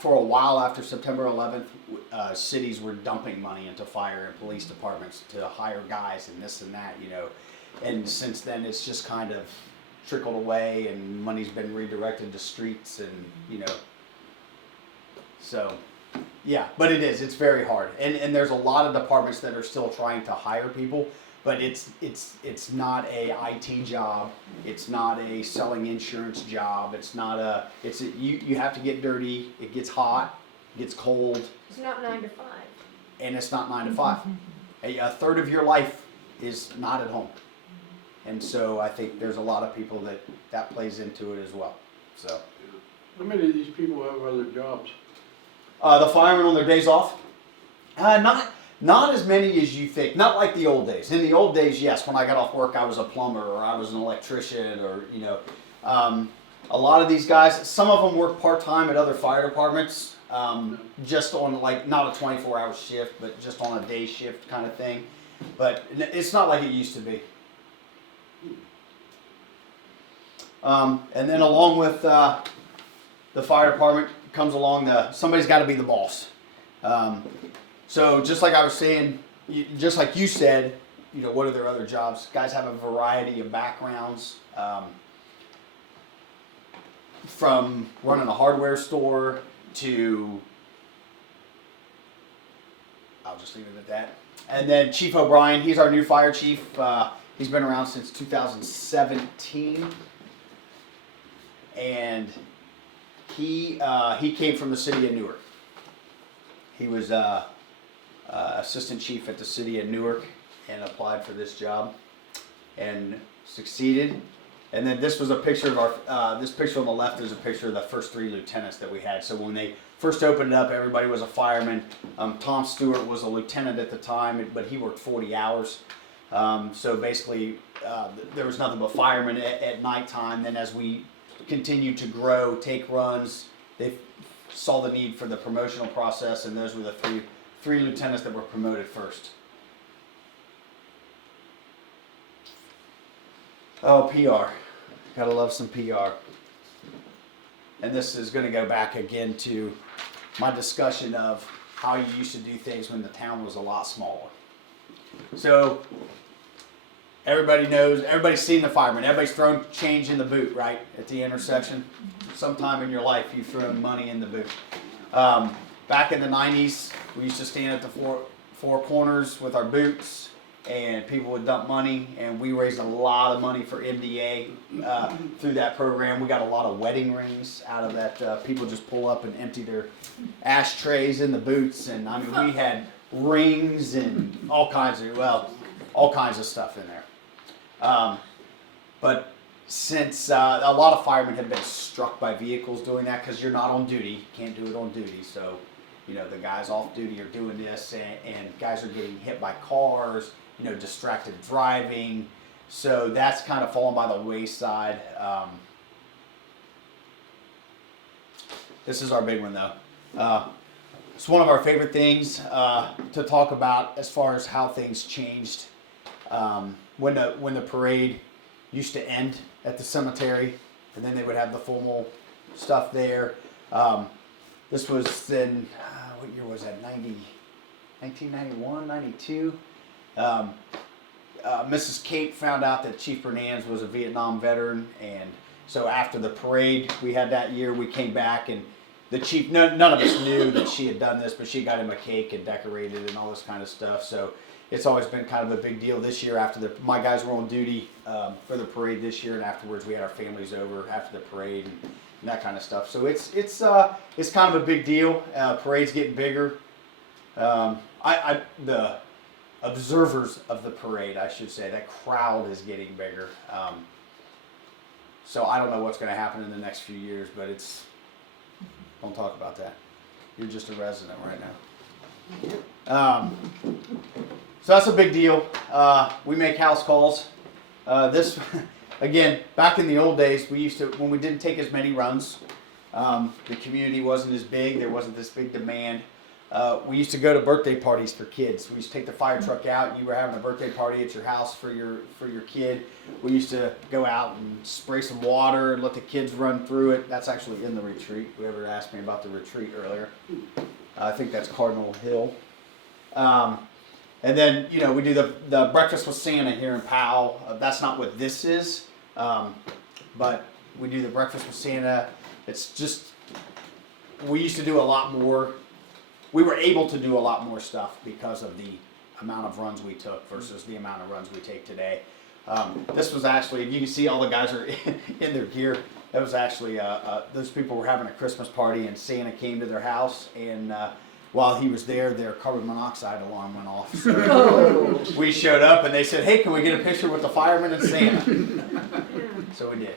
for a while after September 11th, cities were dumping money into fire and police departments to hire guys and this and that, and since then it's just kind of trickled away, and money's been redirected to streets, and so. Yeah, but it's very hard, and there's a lot of departments that are still trying to hire people, but it's not a IT job, it's not a selling insurance job, you have to get dirty, it gets hot, it gets cold, It's not 9 to 5. and it's not 9 to 5. A third of your life is not at home, and so I think there's a lot of people that plays into it as well. So How many of these people have other jobs? the firemen on their days off, not as many as you think. Not like the old days. In the old days, yes, when I got off work, I was a plumber or I was an electrician, or a lot of these guys. Some of them work part time at other fire departments, just on not a 24-hour shift, but just on a day shift kind of thing. But it's not like it used to be. And then along with the fire department comes along somebody's got to be the boss. So just like I was saying, just like you said, what are their other jobs? Guys have a variety of backgrounds, from running a hardware store to I'll just leave it at that. And then Chief O'Brien, he's our new fire chief. He's been around since 2017, and he came from the city of Newark. He was assistant chief at the city of Newark and applied for this job and succeeded. And then this was a picture of our, this picture on the left is a picture of the first 3 lieutenants that we had. So when they first opened it up, everybody was a fireman. Tom Stewart was a lieutenant at the time, but he worked 40 hours. So basically, there was nothing but firemen at nighttime. Then as we continued to grow, take runs, they saw the need for the promotional process, and those were the three lieutenants that were promoted first. Oh, PR. Gotta love some PR. And this is going to go back again to my discussion of how you used to do things when the town was a lot smaller. So, everybody knows, everybody's seen the fireman. Everybody's thrown change in the boot, right? At the intersection. Sometime in your life, you've thrown money in the boot. Back in the 90s, we used to stand at the four corners with our boots, and people would dump money, and we raised a lot of money for MDA through that program. We got a lot of wedding rings out of that. People just pull up and empty their ashtrays in the boots, and I mean, we had rings and all kinds of stuff in there. But since a lot of firemen have been struck by vehicles doing that, because you're not on duty, you can't do it on duty, so you know the guys off duty are doing this, and guys are getting hit by cars, you know, distracted driving, so that's kind of fallen by the wayside. This is our big one though. It's one of our favorite things to talk about as far as how things changed when the parade used to end at the cemetery, and then they would have the formal stuff there. This was in, what year was that, 1991, 92? Mrs. Kate found out that Chief Reardon was a Vietnam veteran, and so after the parade we had that year, we came back, and the chief, none of us knew that she had done this, but she got him a cake and decorated and all this kind of stuff. So it's always been kind of a big deal. This year, after my guys were on duty for the parade this year, and afterwards we had our families over after the parade and that kind of stuff. So it's kind of a big deal. Parade's getting bigger. The observers of the parade, I should say, that crowd is getting bigger. So I don't know what's going to happen in the next few years, but don't talk about that. You're just a resident right now. So that's a big deal. We make house calls. This, again, back in the old days, we used to, when we didn't take as many runs, the community wasn't as big, there wasn't this big demand. We used to go to birthday parties for kids. We used to take the fire truck out. You were having a birthday party at your house for your kid. We used to go out and spray some water and let the kids run through it. That's actually in the retreat. Whoever asked me about the retreat earlier, I think that's Cardinal Hill. And then, you know, we do the breakfast with Santa here in Powell. That's not what this is, but we do the breakfast with Santa. It's just, we used to do a lot more. We were able to do a lot more stuff because of the amount of runs we took versus the amount of runs we take today. This was actually, you can see all the guys are in their gear. That was actually, those people were having a Christmas party, and Santa came to their house, and while he was there, their carbon monoxide alarm went off. So we showed up and they said, hey, can we get a picture with the fireman and Santa? So we did.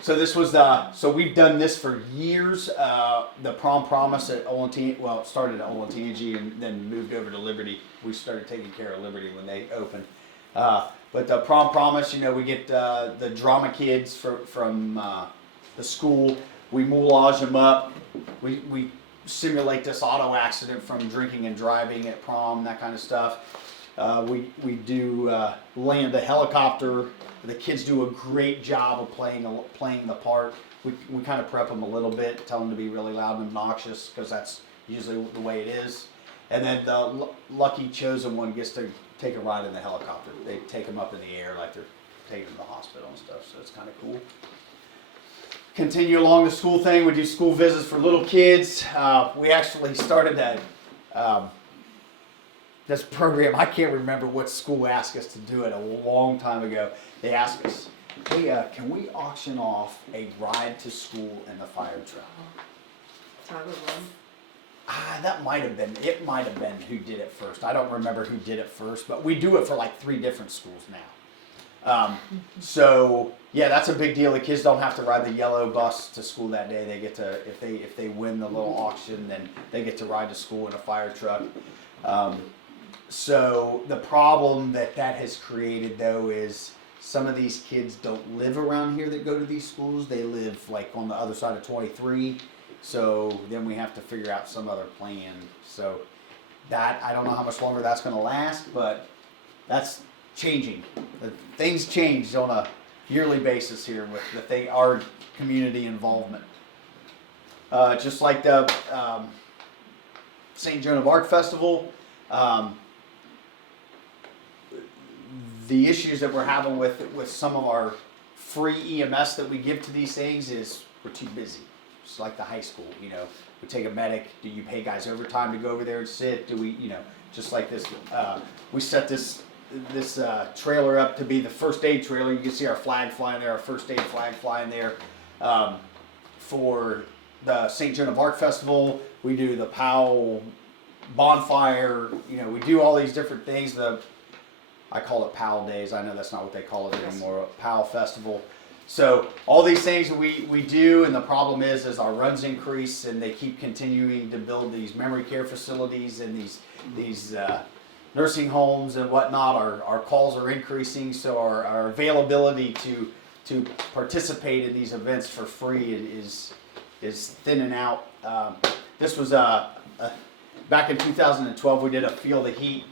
So this was so we've done this for years. The Prom Promise at Olentangy, well, it started at Olentangy and then moved over to Liberty. We started taking care of Liberty when they opened. But the Prom Promise, you know, we get the drama kids from the school. We moulage them up. We simulate this auto accident from drinking and driving at prom, that kind of stuff. We do land a helicopter. The kids do a great job of playing the part. We kind of prep them a little bit, tell them to be really loud and obnoxious, because that's usually the way it is. And then the lucky chosen one gets to take a ride in the helicopter. They take them up in the air like they're taking them to the hospital and stuff, so it's kind of cool. continue along the school thing. We do school visits for little kids. We actually started that this program. I can't remember what school asked us to do it a long time ago. They asked us, hey, can we auction off a ride to school in the fire truck? That might have been, it might have been who did it first. I don't remember who did it first, but we do it for like 3 different schools now. So yeah, that's a big deal. The kids don't have to ride the yellow bus to school that day. They get to, if they win the little auction, then they get to ride to school in a fire truck. So the problem that has created though is some of these kids don't live around here that go to these schools. They live like on the other side of 23. So then we have to figure out some other plan. So that, I don't know how much longer that's going to last, but that's changing. Things change on a yearly basis here with our community involvement. Just like the St. Joan of Arc Festival, the issues that we're having with some of our free EMS that we give to these things is we're too busy. It's like the high school, you know, we take a medic, do you pay guys overtime to go over there and sit? Do we, you know, just like this, we set this trailer up to be the first aid trailer. You can see our flag flying there, our first aid flag flying there. For the St. Joan of Arc Festival, we do the Powell bonfire, you know, we do all these different things. I call it Powell Days. I know that's not what they call it anymore. Powell Festival. So all these things we do, and the problem is as our runs increase and they keep continuing to build these memory care facilities and these nursing homes and whatnot, our calls are increasing. So our availability to participate in these events for free is thinning out. This was back in 2012. We did a Feel the Heat,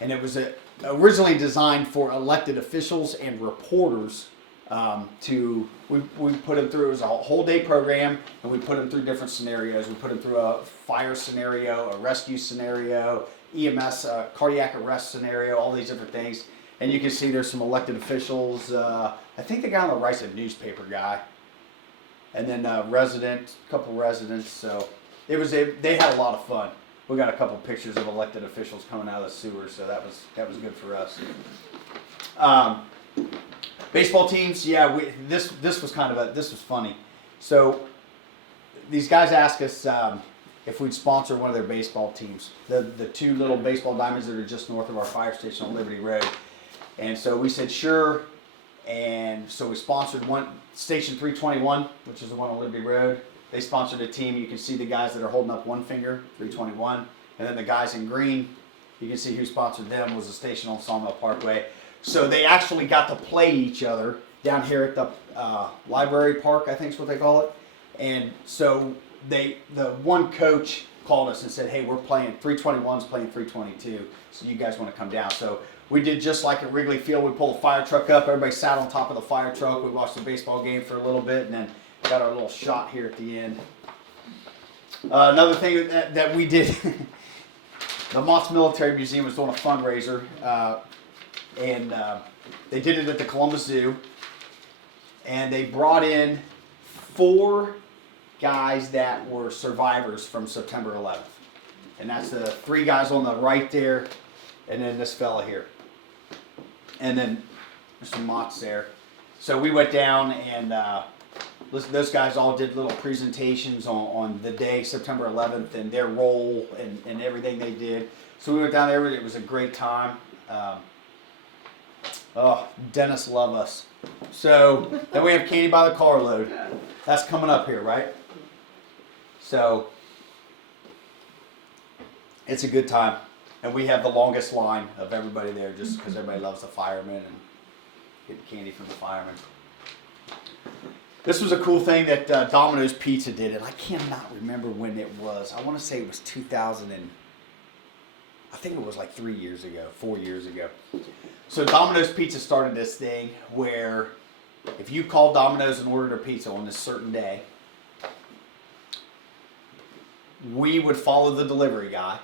and it was originally designed for elected officials and reporters. We put them through, it was a whole day program, and we put them through different scenarios. We put them through a fire scenario, a rescue scenario, EMS, cardiac arrest scenario, all these different things. And you can see there's some elected officials. I think the guy on the right's a newspaper guy, and then a couple residents. So they had a lot of fun. We got a couple pictures of elected officials coming out of the sewer, so that was good for us. Baseball teams, yeah. This was funny. So these guys asked us if we'd sponsor one of their baseball teams, the 2 little baseball diamonds that are just north of our fire station on Liberty Road. And so we said sure, and so we sponsored one, Station 321, which is the one on Liberty Road. They sponsored a team. You can see the guys that are holding up one finger, 321, and then the guys in green, you can see who sponsored them was the station on Sawmill Parkway. So they actually got to play each other down here at the library park, I think is what they call it. And so the one coach called us and said, hey, we're playing, 321's playing 322, so you guys want to come down. So we did just like at Wrigley Field. We pulled a fire truck up, everybody sat on top of the fire truck. We watched the baseball game for a little bit, and then got our little shot here at the end. Another thing that we did, the Mott's Military Museum was doing a fundraiser, and they did it at the Columbus Zoo, and they brought in 4 guys that were survivors from September 11th. And that's the 3 guys on the right there, and then this fella here. And then there's some Mott's there. So we went down and those guys all did little presentations on the day, September 11th, and their role and everything they did. So we went down there, it was a great time. Dennis love us. So then we have candy by the carload. That's coming up here, right? So it's a good time. And we have the longest line of everybody there just because everybody loves the firemen and getting candy from the firemen. This was a cool thing that Domino's Pizza did, and I cannot remember when it was. I want to say it was 2000 and I think it was like 4 years ago. So Domino's Pizza started this thing where if you called Domino's and ordered a pizza on this certain day, we would follow the delivery guy.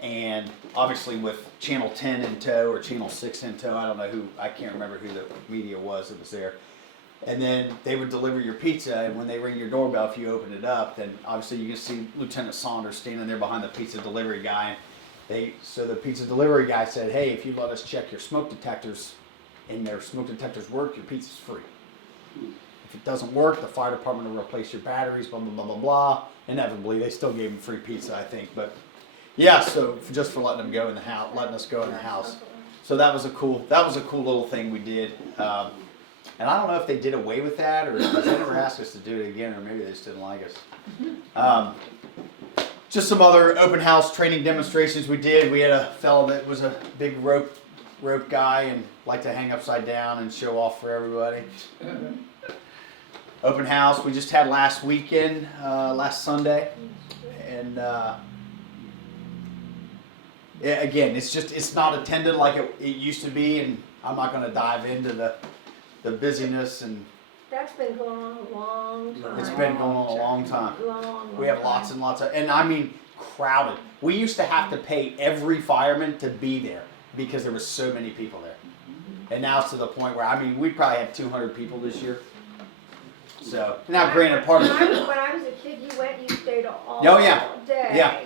And obviously with Channel 10 in tow or Channel 6 in tow, I can't remember who the media was that was there. And then they would deliver your pizza, and when they ring your doorbell, if you open it up, then obviously you can see Lieutenant Saunders standing there behind the pizza delivery guy. So the pizza delivery guy said, hey, if you let us check your smoke detectors, and their smoke detectors work, your pizza's free. If it doesn't work, the fire department will replace your batteries, blah, blah, blah, blah, blah. Inevitably, they still gave him free pizza, I think. But yeah, so just for letting them go in the house, letting us go in the house. So that was a cool little thing we did. And I don't know if they did away with that, or if they never asked us to do it again, or maybe they just didn't like us. Just some other open house training demonstrations we did. We had a fellow that was a big rope guy and liked to hang upside down and show off for everybody. Open house we just had last weekend, last Sunday, and yeah, again, it's not attended like it used to be, and I'm not going to dive into the busyness, and That's been going on a long time. it's been going on a long time. Long We have lots and lots of, and I mean crowded. We used to have to pay every fireman to be there because there was so many people there. And now it's to the point where, I mean, we probably had 200 people this year. So, now granted, part of When I was a kid, you went, you stayed all Oh, yeah. day. Yeah.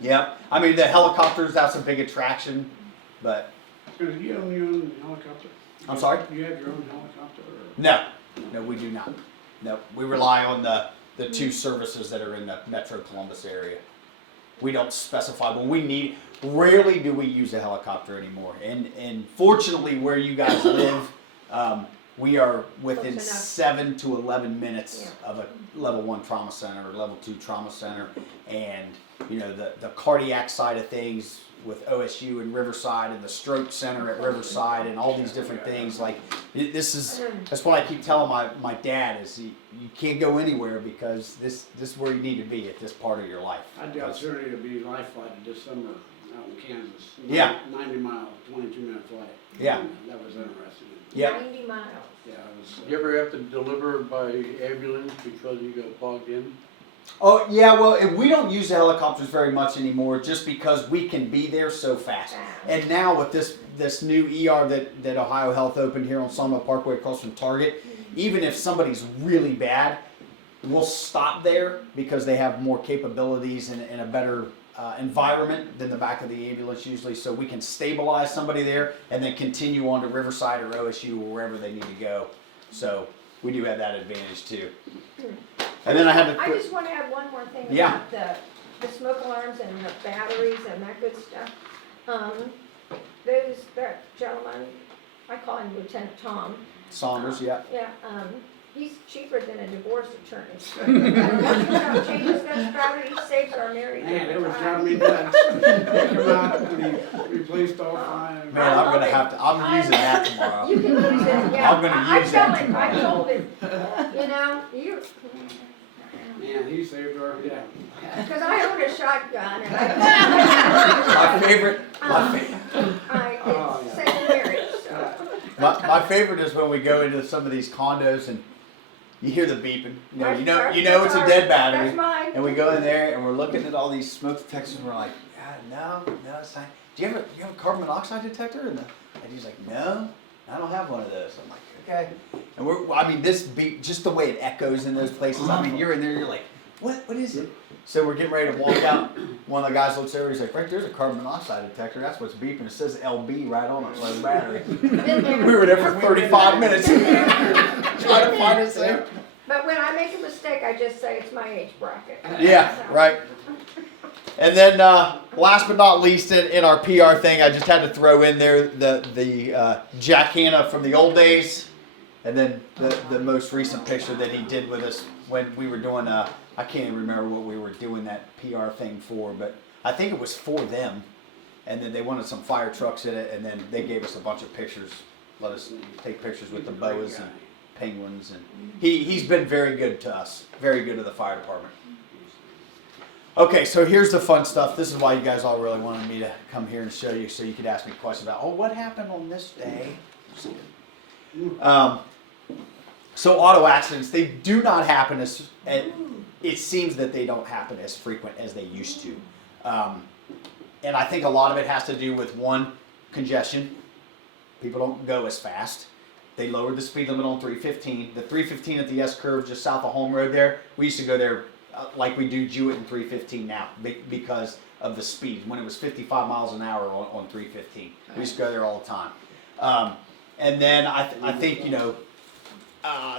Yeah, I mean, the helicopters, that's a big attraction, but, So do you own your own helicopter? I'm sorry? Do you have your own helicopter? Or? No, we do not. No, we rely on the two services that are in the Metro Columbus area. We don't specify when we need. Rarely do we use a helicopter anymore. And fortunately, where you guys live, we are within Close enough. 7 to 11 minutes of a level 1 trauma center or level 2 trauma center, and you know the cardiac side of things with OSU and Riverside, and the stroke center at Riverside, and all these different things. Like that's what I keep telling my dad is you can't go anywhere because this is where you need to be at this part of your life. I had the opportunity to be life flighted this summer out in Kansas. Yeah. 90 mile, 22-minute flight. Yeah. That was interesting. Yeah. 90 miles. Yeah, it was. You ever have to deliver by ambulance because you got bogged in? Oh yeah, well we don't use the helicopters very much anymore, just because we can be there so fast. And now with this new ER that Ohio Health opened here on Sawmill Parkway across from Target, even if somebody's really bad, we'll stop there because they have more capabilities and a better environment than the back of the ambulance usually, so we can stabilize somebody there and then continue on to Riverside or OSU or wherever they need to go. So we do have that advantage too. And then I had to. I just want to add one more thing Yeah. about the smoke alarms and the batteries and that good stuff. That gentleman, I call him Lieutenant Tom. Saunders, yeah. Yeah, he's cheaper than a divorce attorney. Changes those batteries, saves our marriage. Man, it every was time. driving me nuts. He come out and he replaced all five. Man, I'm gonna have to. I'm using that tomorrow. You can use it, yeah. I'm gonna use that tomorrow. I told him, you know, Man, he saved our, yeah. because I own a shotgun and My favorite. Oh, it's yeah. saved marriage, so. My favorite is when we go into some of these condos and you hear the beeping. You know it's a That's dead battery. That's mine. And we go in there and we're looking at all these smoke detectors and we're like, no, it's not. Do you have a carbon monoxide detector? And he's like, no, I don't have one of those. I'm like, okay. And this beep, just the way it echoes in those places. I mean, you're in there, you're like, what is it? So we're getting ready to walk out. One of the guys looks over, he's like, right there's a carbon monoxide detector. That's what's beeping. It says LB right on it, like battery. We were there for 35 minutes trying to find it there. But when I make a mistake, I just say it's my age bracket. Yeah, So. right. And then last but not least in our PR thing, I just had to throw in there the Jack Hanna from the old days, and then the most recent picture that he did with us when we were doing I can't even remember what we were doing that PR thing for, but I think it was for them. And then they wanted some fire trucks in it, and then they gave us a bunch of pictures, let us take pictures with the boas and penguins, and he's been very good to us, very good to the fire department. Okay, so here's the fun stuff. This is why you guys all really wanted me to come here and show you, so you could ask me questions about, what happened on this day? So auto accidents, they do not happen as it seems that they don't happen as frequent as they used to. And I think a lot of it has to do with, one, congestion. People don't go as fast. they lowered the speed limit on 315. The 315 at the S curve just south of Home Road there, we used to go there like we do Jewett and 315 now because of the speed. When it was 55 miles an hour on 315, we used to go there all the time. And then I think, you know,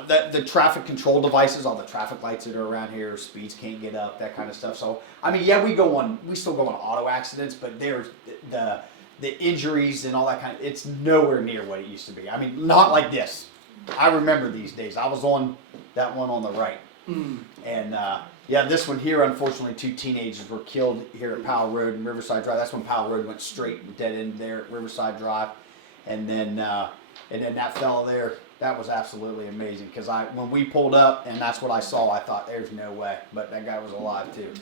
the traffic control devices, all the traffic lights that are around here, speeds can't get up, that kind of stuff. So, I mean, yeah, we still go on auto accidents, but there's the injuries and all that kind of, it's nowhere near what it used to be. I mean, not like this. I remember these days. I was on that one on the right. And, yeah, this one here, unfortunately, 2 teenagers were killed here at Powell Road and Riverside Drive. That's when Powell Road went straight and dead end there at Riverside Drive. And then that fellow there, that was absolutely amazing. Because when we pulled up and that's what I saw, I thought, there's no way. But that guy was alive too.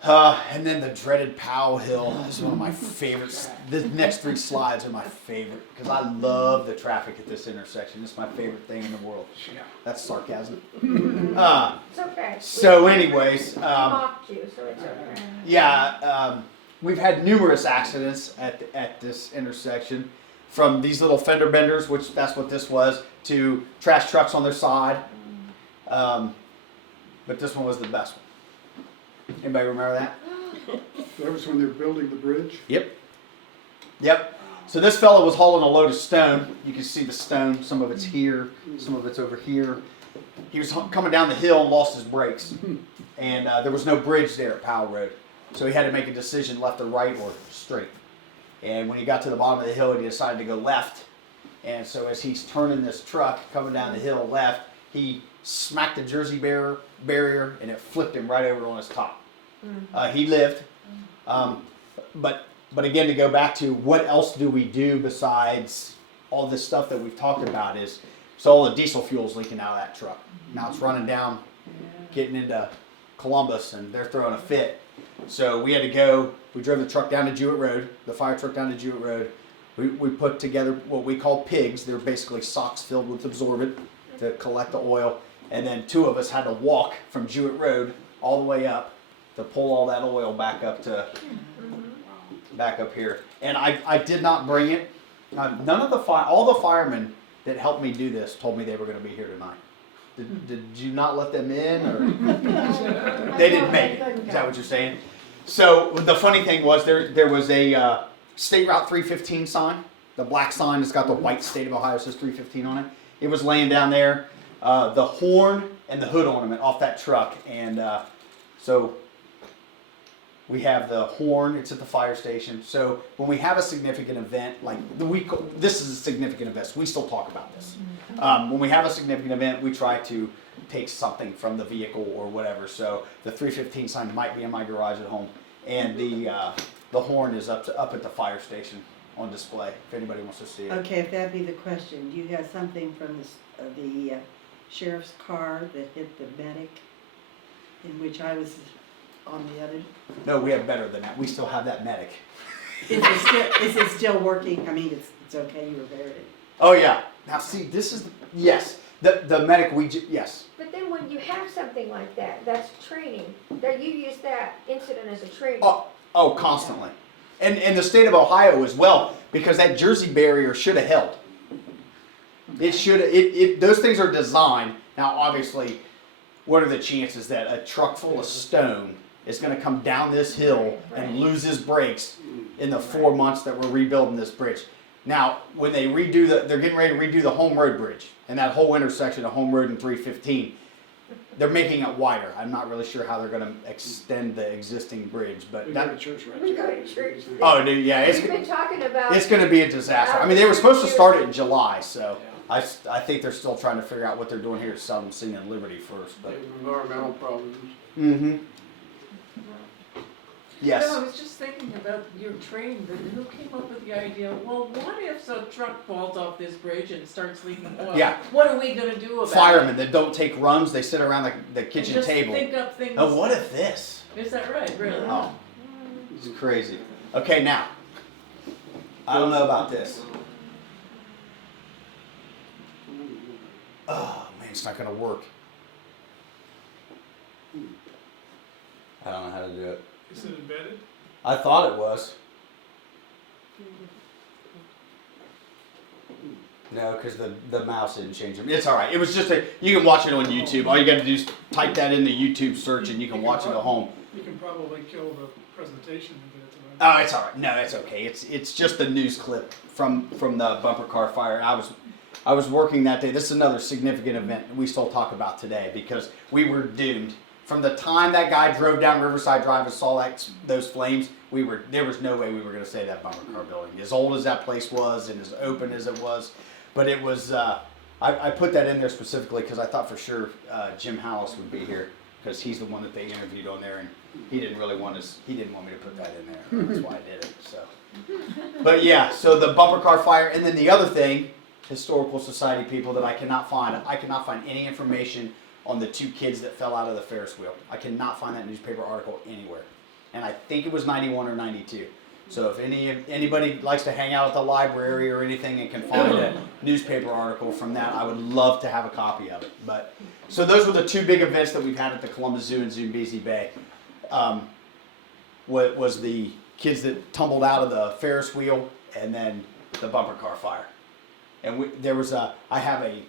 And then the dreaded Powell Hill is one of my favorites. The next 3 slides are my favorite because I love the traffic at this intersection. It's my favorite thing in the world. That's sarcasm. It's okay. So anyways, We mocked you, so it's okay. yeah, we've had numerous accidents at this intersection, from these little fender benders, which that's what this was, to trash trucks on their side. But this one was the best one. Anybody remember that? That was when they were building the bridge? Yep. So this fellow was hauling a load of stone. You can see the stone. Some of it's here, some of it's over here. He was coming down the hill and lost his brakes. And there was no bridge there at Powell Road. So he had to make a decision, left or right or straight. And when he got to the bottom of the hill, he decided to go left. And so as he's turning this truck, coming down the hill left, he smacked the Jersey barrier and it flipped him right over on his top. He lived. But again, to go back to what else do we do besides all this stuff that we've talked about is, so all the diesel fuel's leaking out of that truck. Now it's running down, getting into Columbus, and they're throwing a fit. So we drove the truck down to Jewett Road, the fire truck down to Jewett Road. We put together what we call pigs. They're basically socks filled with absorbent to collect the oil. And then 2 of us had to walk from Jewett Road all the way up to pull all that oil back up here. And I did not bring it. All the firemen that helped me do this told me they were going to be here tonight. Did you not let them in, or they didn't make it? Is that what you're saying? So the funny thing was there was a State Route 315 sign, the black sign that's got the white State of Ohio says 315 on it. It was laying down there. The horn and the hood ornament off that truck, and so we have the horn. It's at the fire station. So when we have a significant event, like this is a significant event. So we still talk about this. When we have a significant event, we try to take something from the vehicle or whatever. So the 315 sign might be in my garage at home, and the horn is up at the fire station on display if anybody wants to see it. Okay, if that be the question, do you have something from the sheriff's car that hit the medic, in which I was on the other? No, we have better than that. We still have that medic. Is it still working? I mean, it's okay, you repaired it. Oh yeah. Now see, this is yes. The medic yes. But then when you have something like that, that's training. That you use that incident as a training. Oh, constantly. And the state of Ohio as well, because that Jersey barrier should have held. It should have. Those things are designed. Now, obviously, what are the chances that a truck full of stone is going to come down this hill and lose his brakes in the 4 months that we're rebuilding this bridge? Now, when they they're getting ready to redo the Home Road Bridge and that whole intersection of Home Road and 315. They're making it wider. I'm not really sure how they're going to extend the existing bridge, but We go to church right We there. go to church. oh, dude, yeah, We've been talking about. it's going to be a disaster. I mean, they were supposed to start it in July, so I think they're still trying to figure out what they're doing here at Southern Scene and Liberty first. But Environmental problems. yes. You know, I was just thinking about your train, but who came up with the idea, well, what if a truck falls off this bridge and starts leaking oil? Yeah. What are we gonna do about it? Firemen that don't take runs, they sit around the kitchen Just table. think up things. Oh, what if this? Is that right, really? Oh, it's crazy. Okay, now, I don't know about this. Oh, man, it's not going to work. I don't know how to do it. Is it embedded? I thought it was. No, because the mouse didn't change them. It's all right. It was just you can watch it on YouTube. All you got to do is type that in the YouTube search, and you can watch it at home. You can probably kill the presentation and get it to them. Oh, it's all right. No, it's okay. It's just a news clip from the bumper car fire. I was working that day. This is another significant event we still talk about today because we were doomed. From the time that guy drove down Riverside Drive and saw those flames, there was no way we were going to save that bumper car building. As old as that place was and as open as it was, but it was. I put that in there specifically because I thought for sure Jim Hallis would be here because he's the one that they interviewed on there, and he didn't want me to put that in there. That's why I did it. So, but yeah, so the bumper car fire, and then the other thing, Historical Society people that I cannot find any information on the 2 kids that fell out of the Ferris wheel. I cannot find that newspaper article anywhere. And I think it was 91 or 92. So if anybody likes to hang out at the library or anything and can find a newspaper article from that, I would love to have a copy of it. But so those were the 2 big events that we've had at the Columbus Zoo in Zambezi Bay. What was the kids that tumbled out of the Ferris wheel, and then the bumper car fire. And I have a,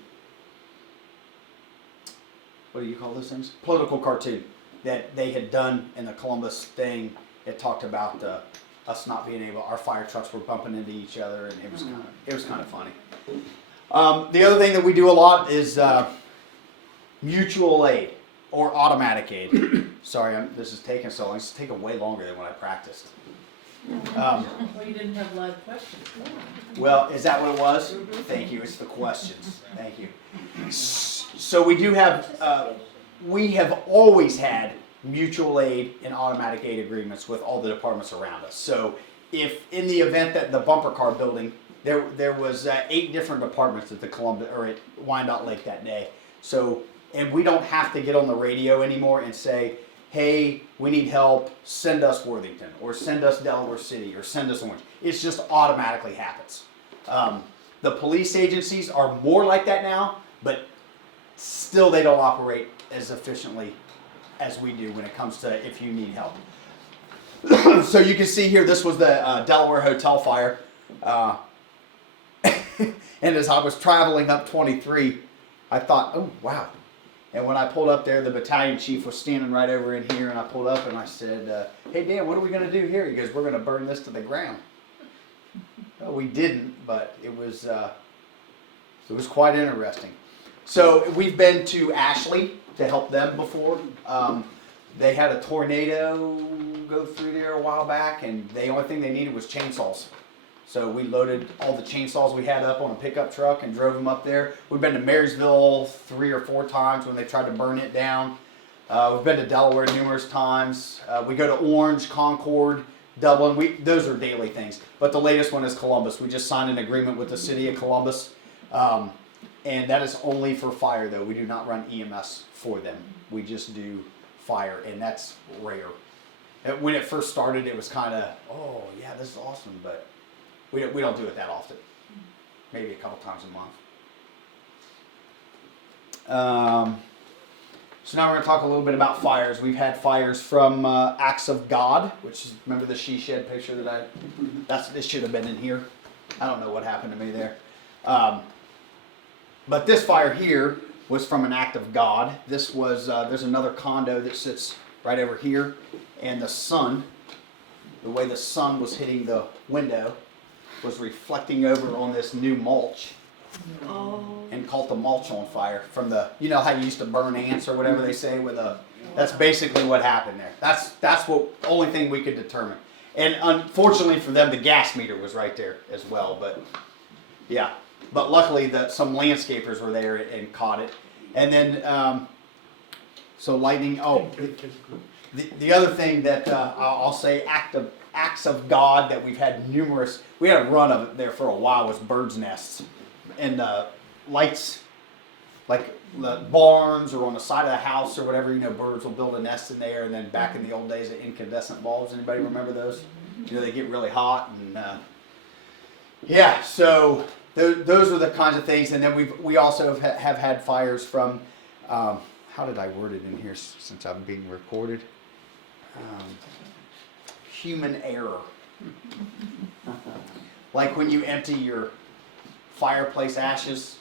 what do you call those things? Political cartoon that they had done in the Columbus thing. It talked about us not being able, our fire trucks were bumping into each other, and it was kind of funny. The other thing that we do a lot is mutual aid or automatic aid. Sorry, this is taking so long. It's taking way longer than when I practiced. Well, you didn't have live questions. Well, is that what it was? Thank you. It's the questions. Thank you. So we do have, we have always had mutual aid and automatic aid agreements with all the departments around us. So if in the event that the bumper car building, there was 8 different departments at the Columbus or at Wyandotte Lake that day. So, and we don't have to get on the radio anymore and say, hey, we need help, send us Worthington, or send us Delaware City, or send us Orange. It just automatically happens. The police agencies are more like that now, but still they don't operate as efficiently as we do when it comes to if you need help. So you can see here, this was the Delaware Hotel fire. And as I was traveling up 23, I thought, oh, wow. And when I pulled up there, the battalion chief was standing right over in here, and I pulled up and I said, hey, Dan, what are we going to do here? He goes, we're going to burn this to the ground. Well, we didn't, but it was quite interesting. So we've been to Ashley to help them before. They had a tornado go through there a while back, and the only thing they needed was chainsaws. So we loaded all the chainsaws we had up on a pickup truck and drove them up there. We've been to Marysville 3 or 4 times when they tried to burn it down. We've been to Delaware numerous times. We go to Orange, Concord, Dublin. Those are daily things. But the latest one is Columbus. We just signed an agreement with the city of Columbus. And that is only for fire, though. We do not run EMS for them. We just do fire, and that's rare. When it first started, it was kind of, oh, yeah, this is awesome, but we don't do it that often. Maybe a couple times a month. So now we're going to talk a little bit about fires. We've had fires from Acts of God, which is, remember the she shed picture that this should have been in here. I don't know what happened to me there. But this fire here was from an act of God. This was, there's another condo that sits right over here, and the sun, the way the sun was hitting the window, was reflecting over on this new mulch and caught the mulch on fire from the, you know how you used to burn ants or whatever they say with a, that's basically what happened there. That's what, only thing we could determine. And unfortunately for them, the gas meter was right there as well, but yeah. But luckily some landscapers were there and caught it. And then, so lightning, the other thing that I'll say acts of God that we've had numerous, we had a run of it there for a while, was birds' nests. And lights, like the barns or on the side of the house or whatever, you know, birds will build a nest in there. And then back in the old days, the incandescent bulbs, anybody remember those? You know, they get really hot. And yeah, so those are the kinds of things. And then we also have had fires from, how did I word it in here since I'm being recorded? Human error. Like when you empty your fireplace ashes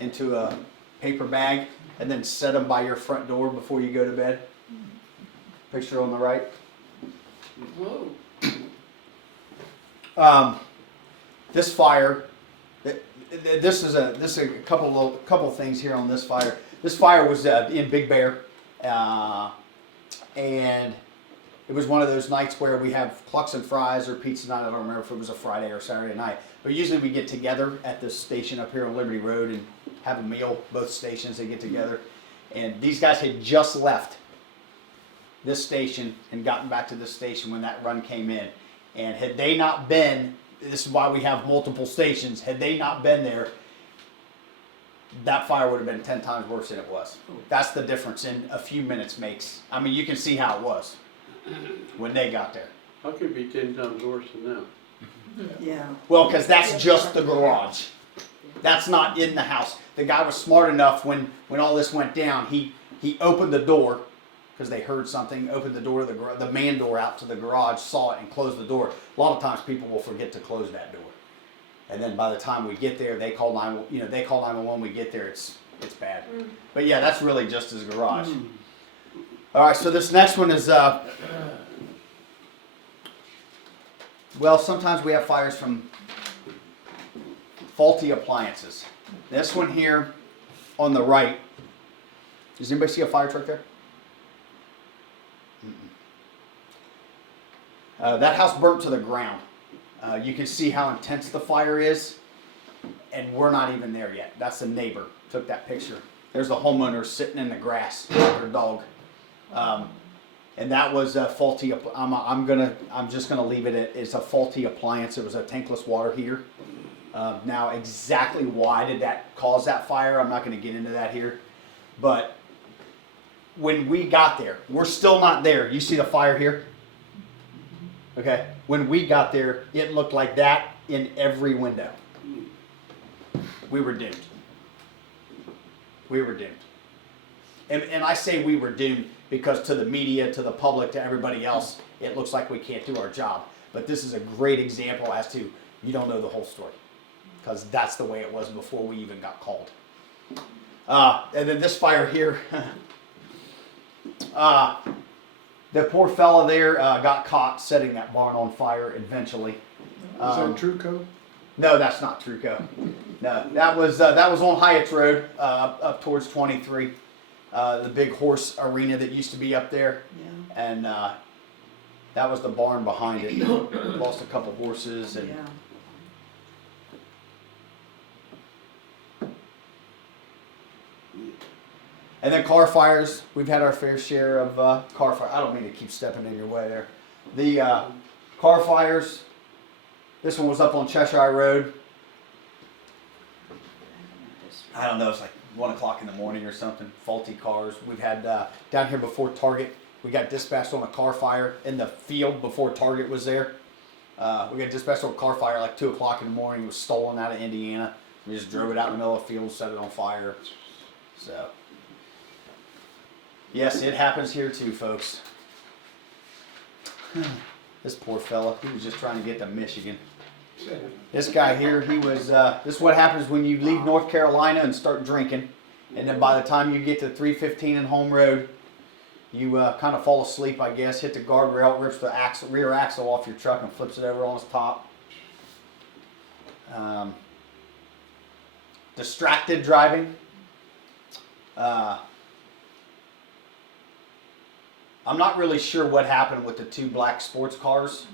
into a paper bag and then set them by your front door before you go to bed. Picture on the right. Whoa. This fire, this is a couple things here on this fire. This fire was in Big Bear, and it was one of those nights where we have clucks and fries or pizza night. I don't remember if it was a Friday or Saturday night, but usually we get together at this station up here on Liberty Road and have a meal. Both stations, they get together, and these guys had just left this station and gotten back to this station when that run came in. And had they not been, this is why we have multiple stations, had they not been there, that fire would have been 10 times worse than it was. That's the difference in a few minutes makes. I mean, you can see how it was when they got there. How could it be 10 times worse than that? Yeah. Well, because that's just the garage. That's not in the house. The guy was smart enough when all this went down, he opened the door, because they heard something, opened the door, the man door out to the garage, saw it and closed the door. A lot of times people will forget to close that door. And then by the time we get there, they call 911, we get there, it's bad. But yeah, that's really just his garage. All right, so this next one is, well, sometimes we have fires from faulty appliances. This one here on the right, does anybody see a fire truck there? That house burnt to the ground. You can see how intense the fire is, and we're not even there yet. That's the neighbor, took that picture. There's the homeowner sitting in the grass with their dog. And that was a faulty, I'm just gonna leave it at, it's a faulty appliance. It was a tankless water heater. Now exactly why did that cause that fire, I'm not gonna get into that here. But when we got there, we're still not there. You see the fire here? Okay, when we got there, it looked like that in every window. We were doomed. We were doomed. And I say we were doomed because to the media, to the public, to everybody else, it looks like we can't do our job. But this is a great example as to you don't know the whole story. Because that's the way it was before we even got called. And then this fire here. The poor fella there got caught setting that barn on fire eventually. Is that Truco? No, that's not Truco. No, that was on Hyatt's Road up towards 23. The big horse arena that used to be up there. Yeah. And that was the barn behind it. Lost a couple horses and. Yeah. And then car fires, we've had our fair share of car fire. I don't mean to keep stepping in your way there. The car fires, this one was up on Cheshire Road. I don't know, it's like 1 o'clock in the morning or something, faulty cars. We've had down here before Target, we got dispatched on a car fire in the field before Target was there. We got dispatched on a car fire like 2 o'clock in the morning. It was stolen out of Indiana. We just drove it out in the middle of the field, set it on fire. So. Yes, it happens here too, folks. This poor fella, he was just trying to get to Michigan. This guy here, he was, this is what happens when you leave North Carolina and start drinking. And then by the time you get to 315 and Home Road, you kind of fall asleep, I guess, hit the guardrail, rips the rear axle off your truck and flips it over on its top. Distracted driving. I'm not really sure what happened with the 2 black sports cars,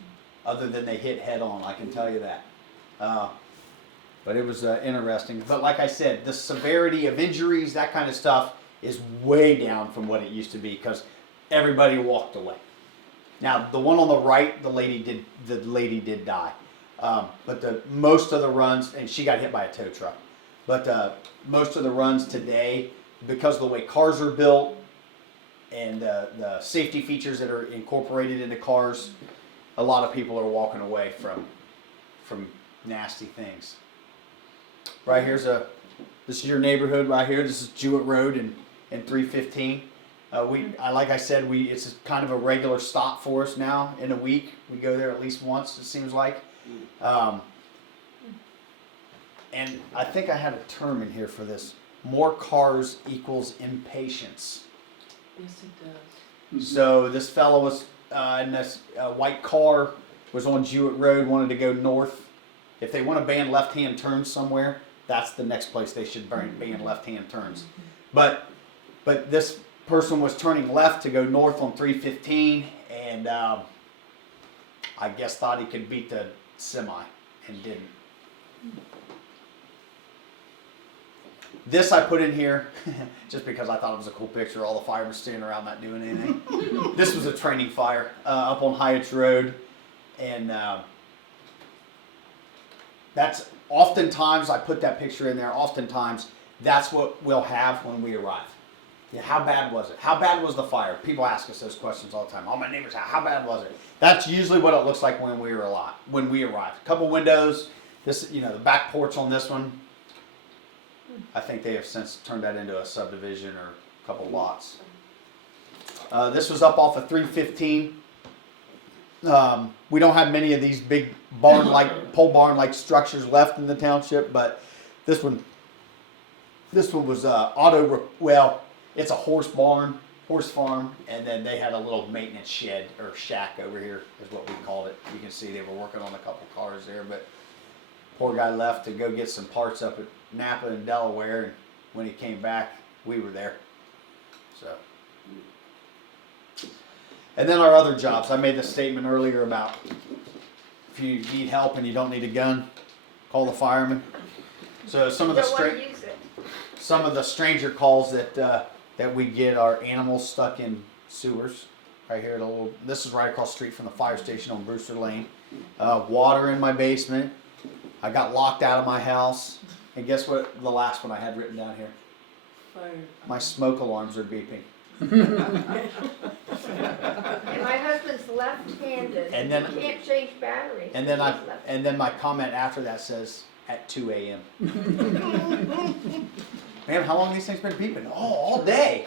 other than they hit head on, I can tell you that. But it was interesting. But like I said, the severity of injuries, that kind of stuff, is way down from what it used to be because everybody walked away. Now, the one on the right, the lady did die. But most of the runs, and she got hit by a tow truck. But most of the runs today, because of the way cars are built, and the safety features that are incorporated into cars, a lot of people are walking away from nasty things. Right here's this is your neighborhood right here. This is Jewett Road and 315. Like I said, it's kind of a regular stop for us now in a week. We go there at least once, it seems like. and I think I had a term in here for this. More cars equals impatience. Yes, it does. So this fellow was in this white car, was on Jewett Road, wanted to go north. If they want to ban left-hand turns somewhere, that's the next place they should ban left-hand turns. But this person was turning left to go north on 315, and I guess thought he could beat the semi and didn't. This I put in here just because I thought it was a cool picture. All the firemen standing around not doing anything. This was a training fire up on Hyatt's Road, and that's oftentimes I put that picture in there. Oftentimes that's what we'll have when we arrive. Yeah, how bad was it? How bad was the fire? People ask us those questions all the time. All my neighbors, how bad was it? That's usually what it looks like when we arrive. A couple windows. This, the back porch on this one. I think they have since turned that into a subdivision or a couple lots. This was up off of 315. We don't have many of these big pole barn-like structures left in the township, but this one was it's a horse farm, and then they had a little maintenance shed or shack over here is what we called it. You can see they were working on a couple cars there, but poor guy left to go get some parts up at Napa in Delaware, and when he came back, we were there. So, and then our other jobs. I made the statement earlier about if you need help and you don't need a gun, call the fireman. So some of the stranger calls that we get are animals stuck in sewers. Right here, this is right across the street from the fire station on Brewster Lane. Water in my basement. I got locked out of my house. And guess what the last one I had written down here? Fire. My smoke alarms are beeping. And my husband's left-handed. And then- He can't change batteries. And then my comment after that says, at 2 a.m. Man, how long have these things been beeping? Oh, all day.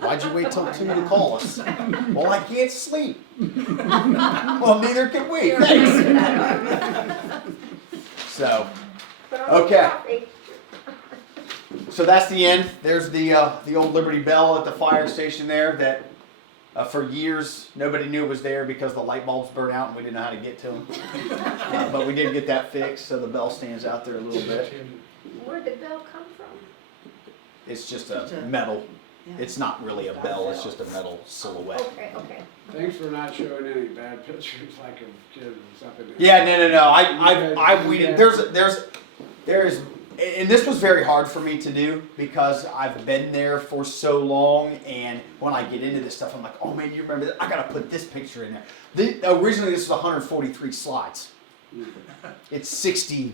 Why'd you wait till 2 to call us? Well, I can't sleep. Well, neither can we. So, okay. So that's the end. There's the old Liberty Bell at the fire station there that for years nobody knew it was there because the light bulbs burnt out and we didn't know how to get to them. But we did get that fixed, so the bell stands out there a little bit. Where'd the bell come from? It's just a metal. It's not really a bell. It's just a metal silhouette. Okay. Thanks for not showing any bad pictures like of kids up in there. Yeah, no. There's, and this was very hard for me to do because I've been there for so long, and when I get into this stuff, I'm like, oh man, you remember that? I gotta put this picture in there. Originally, this was 143 slides. It's 60,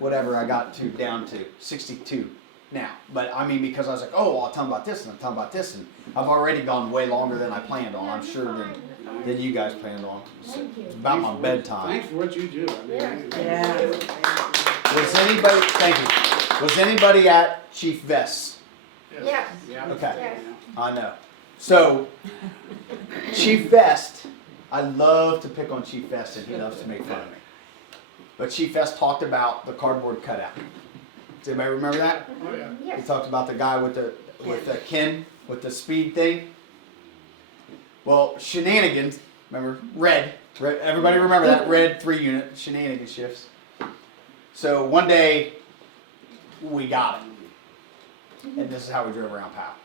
whatever I got down to 62 now. But I mean, because I was like, oh, I'll tell them about this and I'll tell them about this, and I've already gone way longer than I planned on. I'm sure than you guys planned on. Thank you. It's about my bedtime. Thanks for what you do. Yeah. Was anybody at Chief Vest's? Yes. Yeah. Okay. Yes. I know. So, Chief Vest, I love to pick on Chief Vest and he loves to make fun of me. But Chief Vest talked about the cardboard cutout. Does anybody remember that? Oh, yeah. He Yes. talked about the guy with the Ken with the speed thing. Well, shenanigans, remember, red, everybody remember that, red 3-unit, shenanigan shifts. So one day, we got it. And this is how we drove around Powell.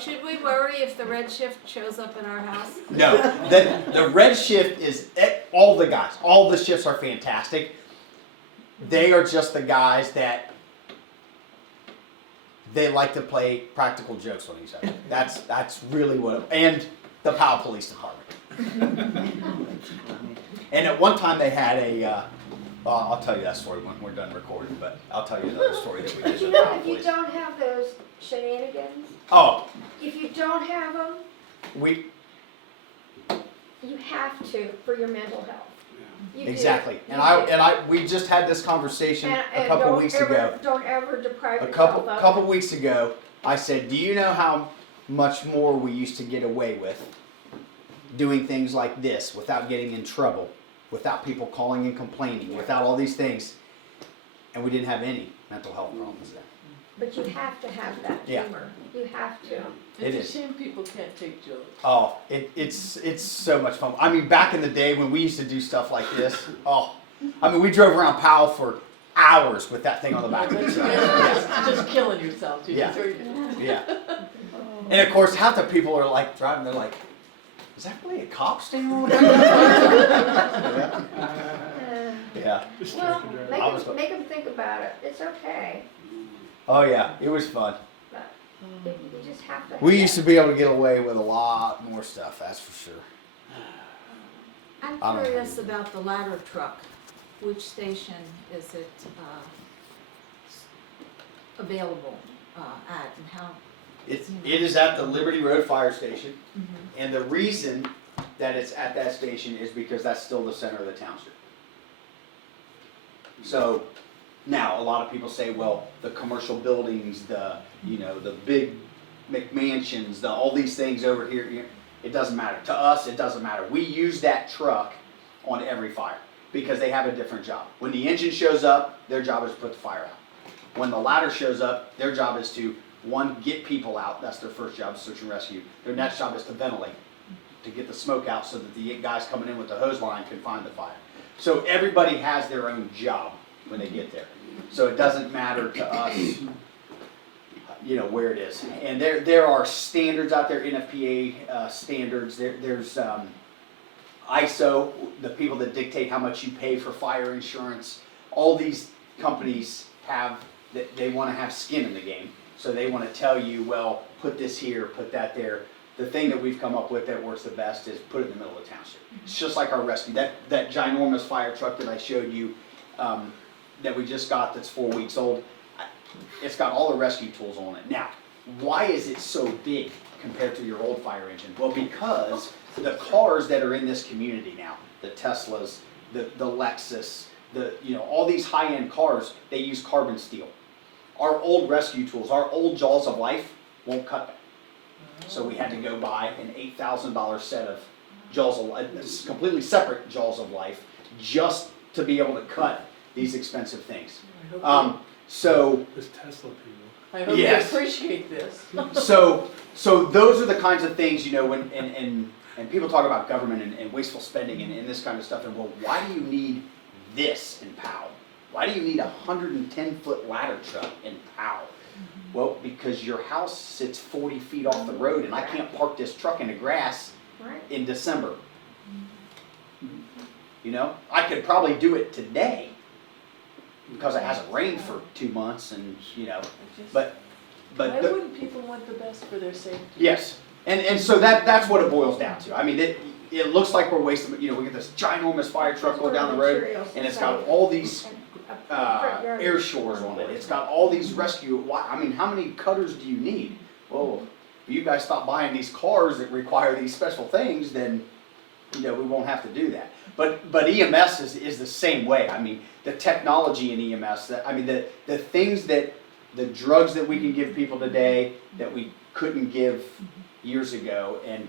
Should we worry if the red shift shows up in our house? No, the red shift is, all the guys, all the shifts are fantastic. They are just the guys that they like to play practical jokes on each other. That's really what, and the Powell Police Department. And at one time they had I'll tell you that story when we're done recording, but I'll tell you another story that we did But you with the know, Powell if you Police. don't have those shenanigans, Oh, if you don't have them, you have to for your mental health. You do. exactly. You And do. we just had this conversation a And couple don't weeks ever- ago. Don't ever deprive A yourself of couple it. weeks ago, I said, do you know how much more we used to get away with doing things like this without getting in trouble, without people calling and complaining, without all these things, and we didn't have any mental health problems there. But you have to have that Yeah. humor. You have to. It It's is. a shame people can't take jokes. Oh, it's so much fun. I mean, back in the day when we used to do stuff like this, I mean, we drove around Powell for hours with that thing on the back of the truck. Yeah. Just killing yourself. You Yeah. just are- Yeah. And of course, half the people are like driving, they're like, is that really a cop standing over there? Yeah. Well, make I was- them, make them think about it. It's okay, Oh yeah, it was fun. but you just have to. We used to be able to get away with a lot more stuff, that's for sure. I'm I don't know. curious about the ladder truck. Which station is it available at, and how? It is at the Liberty Road Fire Station, Mhm. and the reason that it's at that station is because that's still the center of the township. So, now, a lot of people say, well, the commercial buildings, the big McMansions, all these things over here, it doesn't matter. To us, it doesn't matter. We use that truck on every fire because they have a different job. When the engine shows up, their job is to put the fire out. When the ladder shows up, their job is to, one, get people out. That's their first job, search and rescue. Their next job is to ventilate, to get the smoke out so that the guys coming in with the hose line can find the fire. So everybody has their own job when they get there. So it doesn't matter to us, where it is. And there are standards out there, NFPA standards. There's ISO, the people that dictate how much you pay for fire insurance. All these companies they want to have skin in the game. So they want to tell you, well, put this here, put that there. The thing that we've come up with that works the best is put it in the middle of the township. It's just like our rescue. That ginormous fire truck that I showed you, that we just got, that's 4 weeks old, it's got all the rescue tools on it. Now, why is it so big compared to your old fire engine? Well, because the cars that are in this community now, the Teslas, the Lexus, all these high-end cars, they use carbon steel. Our old rescue tools, our old Jaws of Life won't cut that. So we had to go buy an $8,000 set of Jaws of Life, completely separate Jaws of Life, just to be able to cut these expensive things. So This Tesla people. I hope yes. you appreciate this. so those are the kinds of things, when and people talk about government and wasteful spending and this kind of stuff, and well, why do you need this in Powell? Why do you need a 110-foot ladder truck in Powell? Well, because your house sits 40 feet off the road, and I can't park this truck in the grass Right. in December. I could probably do it today because it hasn't rained for 2 months, and but Why the, wouldn't people want the best for their safety? yes, and so that's what it boils down to. I mean, it looks like we're wasting. We get this ginormous fire truck going down the road, and it's got all these air shores on it. It's got all these rescue. I mean, how many cutters do you need? Well, if you guys stop buying these cars that require these special things, then we won't have to do that. But EMS is the same way. I mean, the technology in EMS. The things that the drugs that we can give people today that we couldn't give years ago, and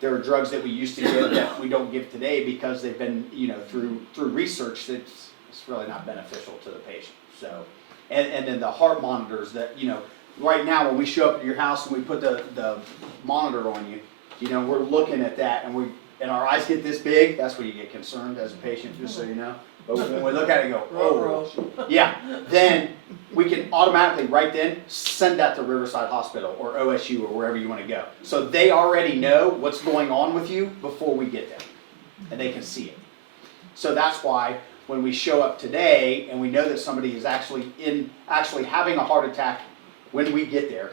there are drugs that we used to give that we don't give today because they've been through research that's it's really not beneficial to the patient. So, and then the heart monitors that right now when we show up at your house and we put the monitor on you, we're looking at that and our eyes get this big. That's when you get concerned as a patient, just so you know. But when we look at it and go, oh, yeah, then we can automatically right then send that to Riverside Hospital or OSU or wherever you want to go. So they already know what's going on with you before we get there, and they can see it. So that's why when we show up today and we know that somebody is actually having a heart attack when we get there,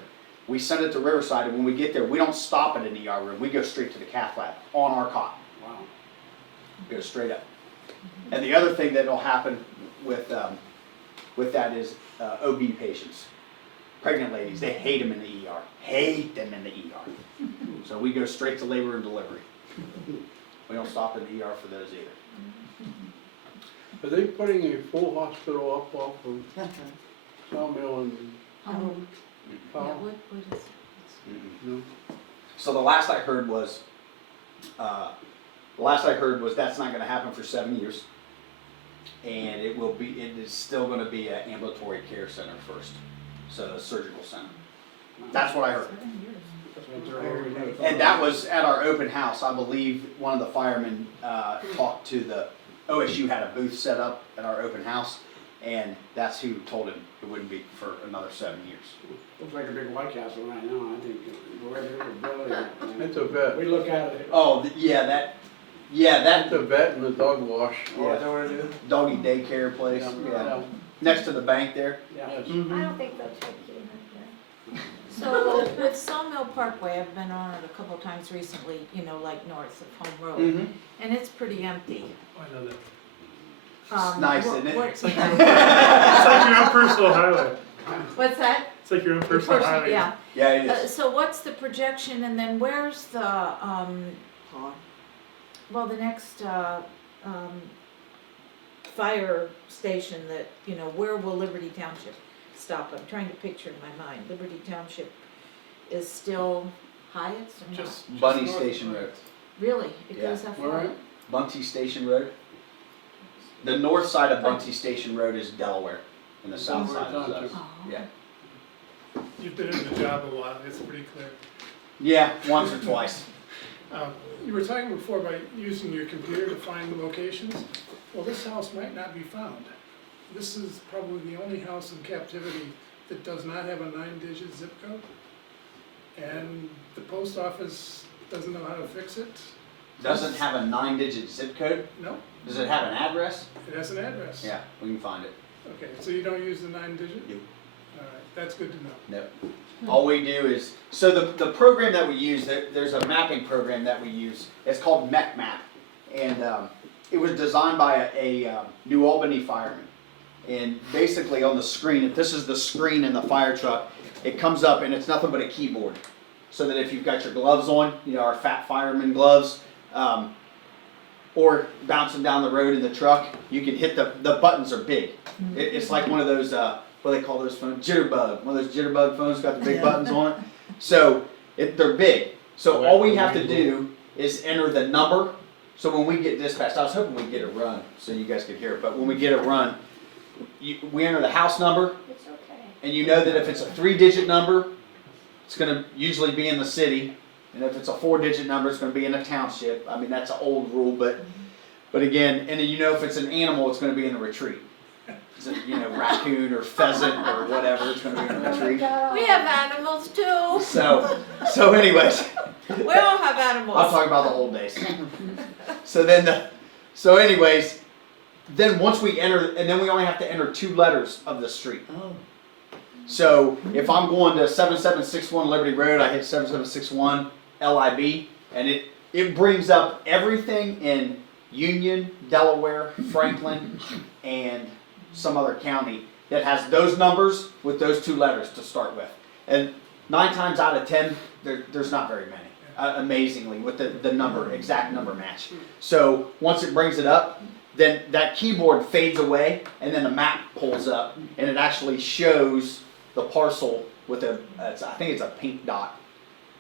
we send it to Riverside, and when we get there, we don't stop at an ER room. We go straight to the cath lab on our cot. Wow. Go straight up. And the other thing that will happen with that is OB patients, pregnant ladies. They hate them in the ER. Hate them in the ER. So we go straight to labor and delivery. We don't stop in the ER for those either. Are they putting a full hospital up off of Sawmill and Yeah, Powell? what is So the last I heard was The last I heard was that's not gonna happen for 7 years. And it is still gonna be an ambulatory care center first, so a surgical center. That's what I heard. And that was at our open house. I believe one of the firemen talked to the OSU had a booth set up at our open house, and that's who told him it wouldn't be for another 7 years. Looks like a big White Castle right now, I think, the way they're building it. It's a vet. We look at it. Oh, that It's a vet and a dog wash. Oh, is that what it is? doggy daycare place, yeah, next to the bank there. Yeah. Yes. I don't think they'll take you in there. So with Sawmill Parkway, I've been on it a couple times recently, you know, like north of Home Road, Mm-hmm. and it's pretty empty. I know that. It's nice, isn't it? It's like your own personal highway. What's that? It's like your own personal highway. Yeah. Yeah, it is. So what's the projection, and then where's the, well, the next, fire station that, you know, where will Liberty Township stop? I'm trying to picture in my mind. Liberty Township is still Hyatt's or not? Just Bunny north Station of- Road. Really? It Yeah. goes that All far? right. Bunty Station Road. The north side of Bunty Station Road is Delaware, and the south side is us. Oh. Yeah. You've been in the job a while, it's pretty clear. Yeah, once or twice. You were talking before about using your computer to find the locations. Well, this house might not be found. This is probably the only house in captivity that does not have a 9-digit zip code. And the post office doesn't know how to fix it. Doesn't have a 9-digit zip code. No, Does it have an address? it has an address. Yeah, we can find it. Okay, so you don't use the 9-digit? Nope. All right, that's good to know. No. All we do is, so the program that we use, there's a mapping program that we use. It's called MECMAP. And it was designed by a New Albany fireman. And basically on the screen, if this is the screen in the fire truck, it comes up and it's nothing but a keyboard. So that if you've got your gloves on, you know, our fat fireman gloves, or bouncing down the road in the truck, you can hit the buttons are big. It's like one of those, what do they call those phones? Jitterbug. One of those jitterbug phones got the big buttons on it. So they're big. So all we have to do is enter the number. So when we get dispatched, I was hoping we'd get a run so you guys could hear it, but when we get a run, we enter the house number, It's okay. and you know that if it's a 3-digit number, it's going to usually be in the city, and if it's a 4-digit number, it's going to be in a township. I mean, that's an old rule, but again, and then you know if it's an animal, it's going to be in the retreat. It's a, you know, raccoon or pheasant or whatever, it's going to be in the retreat. We have animals too. So anyways, We all have animals. I'll talk about the old days. So anyways, then once we enter, and then we only have to enter 2 letters of the street. Oh, So if I'm going to 7761 Liberty Road, I hit 7761 LIB, and it brings up everything in Union, Delaware, Franklin, and some other county that has those numbers with those 2 letters to start with. And 9 times out of 10, there's not very many. Amazingly, with the number, exact number match. So once it brings it up, then that keyboard fades away, and then the map pulls up, and it actually shows the parcel with I think it's a pink dot.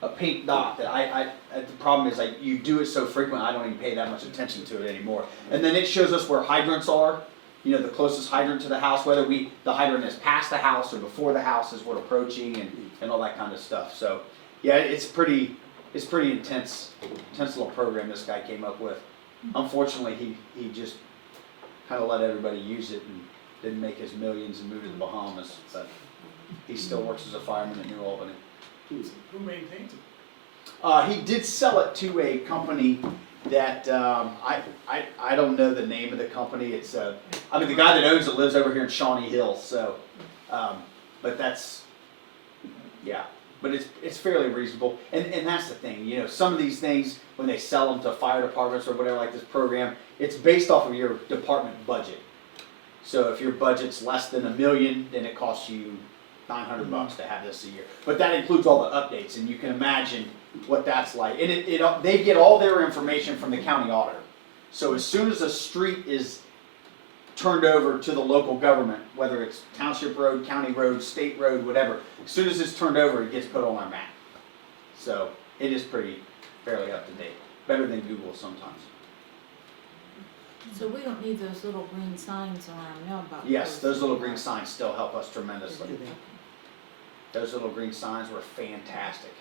A pink dot that the problem is you do it so frequent, I don't even pay that much attention to it anymore. And then it shows us where hydrants are, you know, the closest hydrant to the house, whether the hydrant is past the house or before the house as we're approaching, and all that kind of stuff. So yeah, it's pretty intense little program this guy came up with. Unfortunately, he just kind of let everybody use it and didn't make his millions and move to the Bahamas, but he still works as a fireman in New Albany. Who maintains it? He did sell it to a company that I don't know the name of the company. It's I mean the guy that owns it lives over here in Shawnee Hills, so but that's yeah. But it's fairly reasonable, and that's the thing, you know, some of these things, when they sell them to fire departments or whatever like this program, it's based off of your department budget. So if your budget's less than $1 million, then it costs you $900 to have this a year. But that includes all the updates, and you can imagine what that's like. And they get all their information from the county auditor. So as soon as a street is turned over to the local government, whether it's township road, county road, state road, whatever, as soon as it's turned over, it gets put on our map. So it is fairly up to date. Better than Google sometimes. So we don't need those little green signs on our mailbox. Yes, those little green signs still help us tremendously. Do they? Those little green signs were fantastic.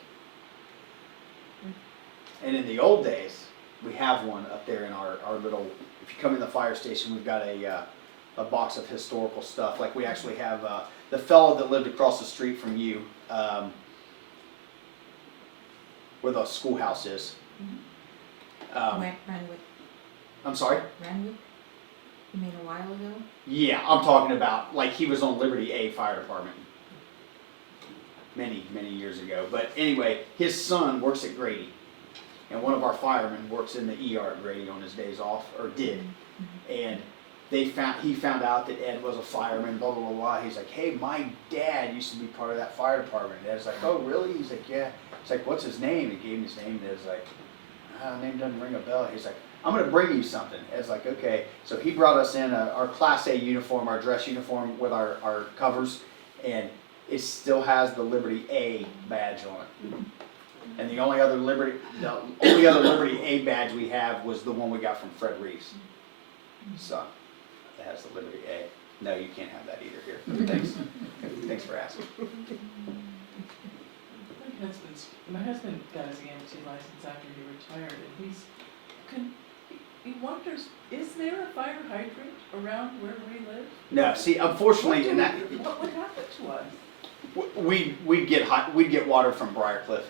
And in the old days, we have one up there in our little, if you come in the fire station, we've got a box of historical stuff. Like we actually have, the fellow that lived across the street from you, where the schoolhouse is. Renwick, I'm sorry? Renwick? You mean a while ago? Yeah, I'm talking about, like, he was on Liberty A Fire Department many, many years ago. But anyway, his son works at Grady. And one of our firemen works in the ER at Grady on his days off, or did. And he found out that Ed was a fireman, blah, blah, blah, blah. He's like, hey, my dad used to be part of that fire department. And Ed's like, oh, really? He's like, yeah. He's like, what's his name? He gave him his name. And Ed's like, name doesn't ring a bell. He's like, I'm going to bring you something. Ed's like, okay. So he brought us in our Class A uniform, our dress uniform with our covers. And it still has the Liberty A badge on it. And the only other Liberty A badge we have was the one we got from Fred Reeves. So, it has the Liberty A. No, you can't have that either here. Thanks. Thanks for asking. My husband got his EMT license after he retired, and he wonders, is there a fire hydrant around where we live? No, see, unfortunately, in that What would happen to us? we'd get water from Briarcliff.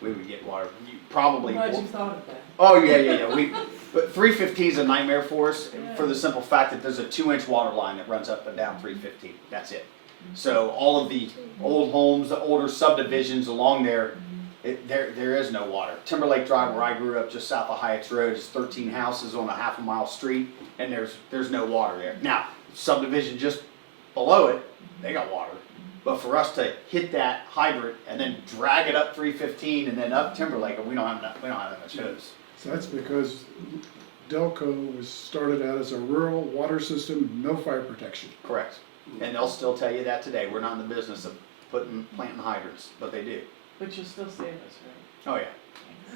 We would get water. I'm glad you thought of that. Oh yeah. But 315 is a nightmare for us for the simple fact that there's a 2-inch water line that runs up and down 315. That's it. So all of the old homes, the older subdivisions along there, there is no water. Timberlake Drive, where I grew up, just south of Hyatt's Road, is 13 houses on a half-a-mile street, and there's no water there. Now, subdivision just below it, they got water. But for us to hit that hydrant and then drag it up 315 and then up Timberlake, we don't have that much hose. So that's because Delco was started out as a rural water system, no fire protection. Correct. And they'll still tell you that today. We're not in the business of planting hydrants, but they do. But you'll still save us, right? Oh yeah.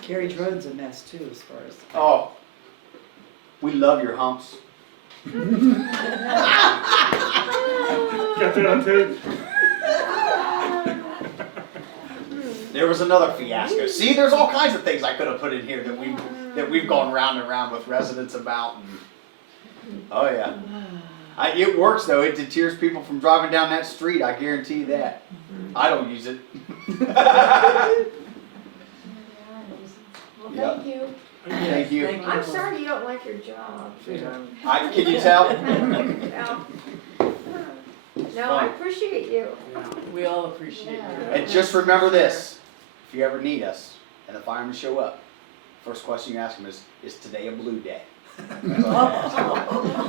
Carriage Road's a mess too, as far as. Oh, we love your humps. Got that on tape? There was another fiasco. See, there's all kinds of things I could have put in here that we've gone round and round with residents about. Oh yeah. It works though. It deters people from driving down that street. I guarantee you that. I don't use it. Well, Yeah. thank you. Thank you. Thank I'm sorry you don't like your job. Can you tell? No, I appreciate you. We all appreciate Yeah. you. And just remember this: if you ever need us and the firemen show up, first question you ask them is today a blue day? That's all I ask.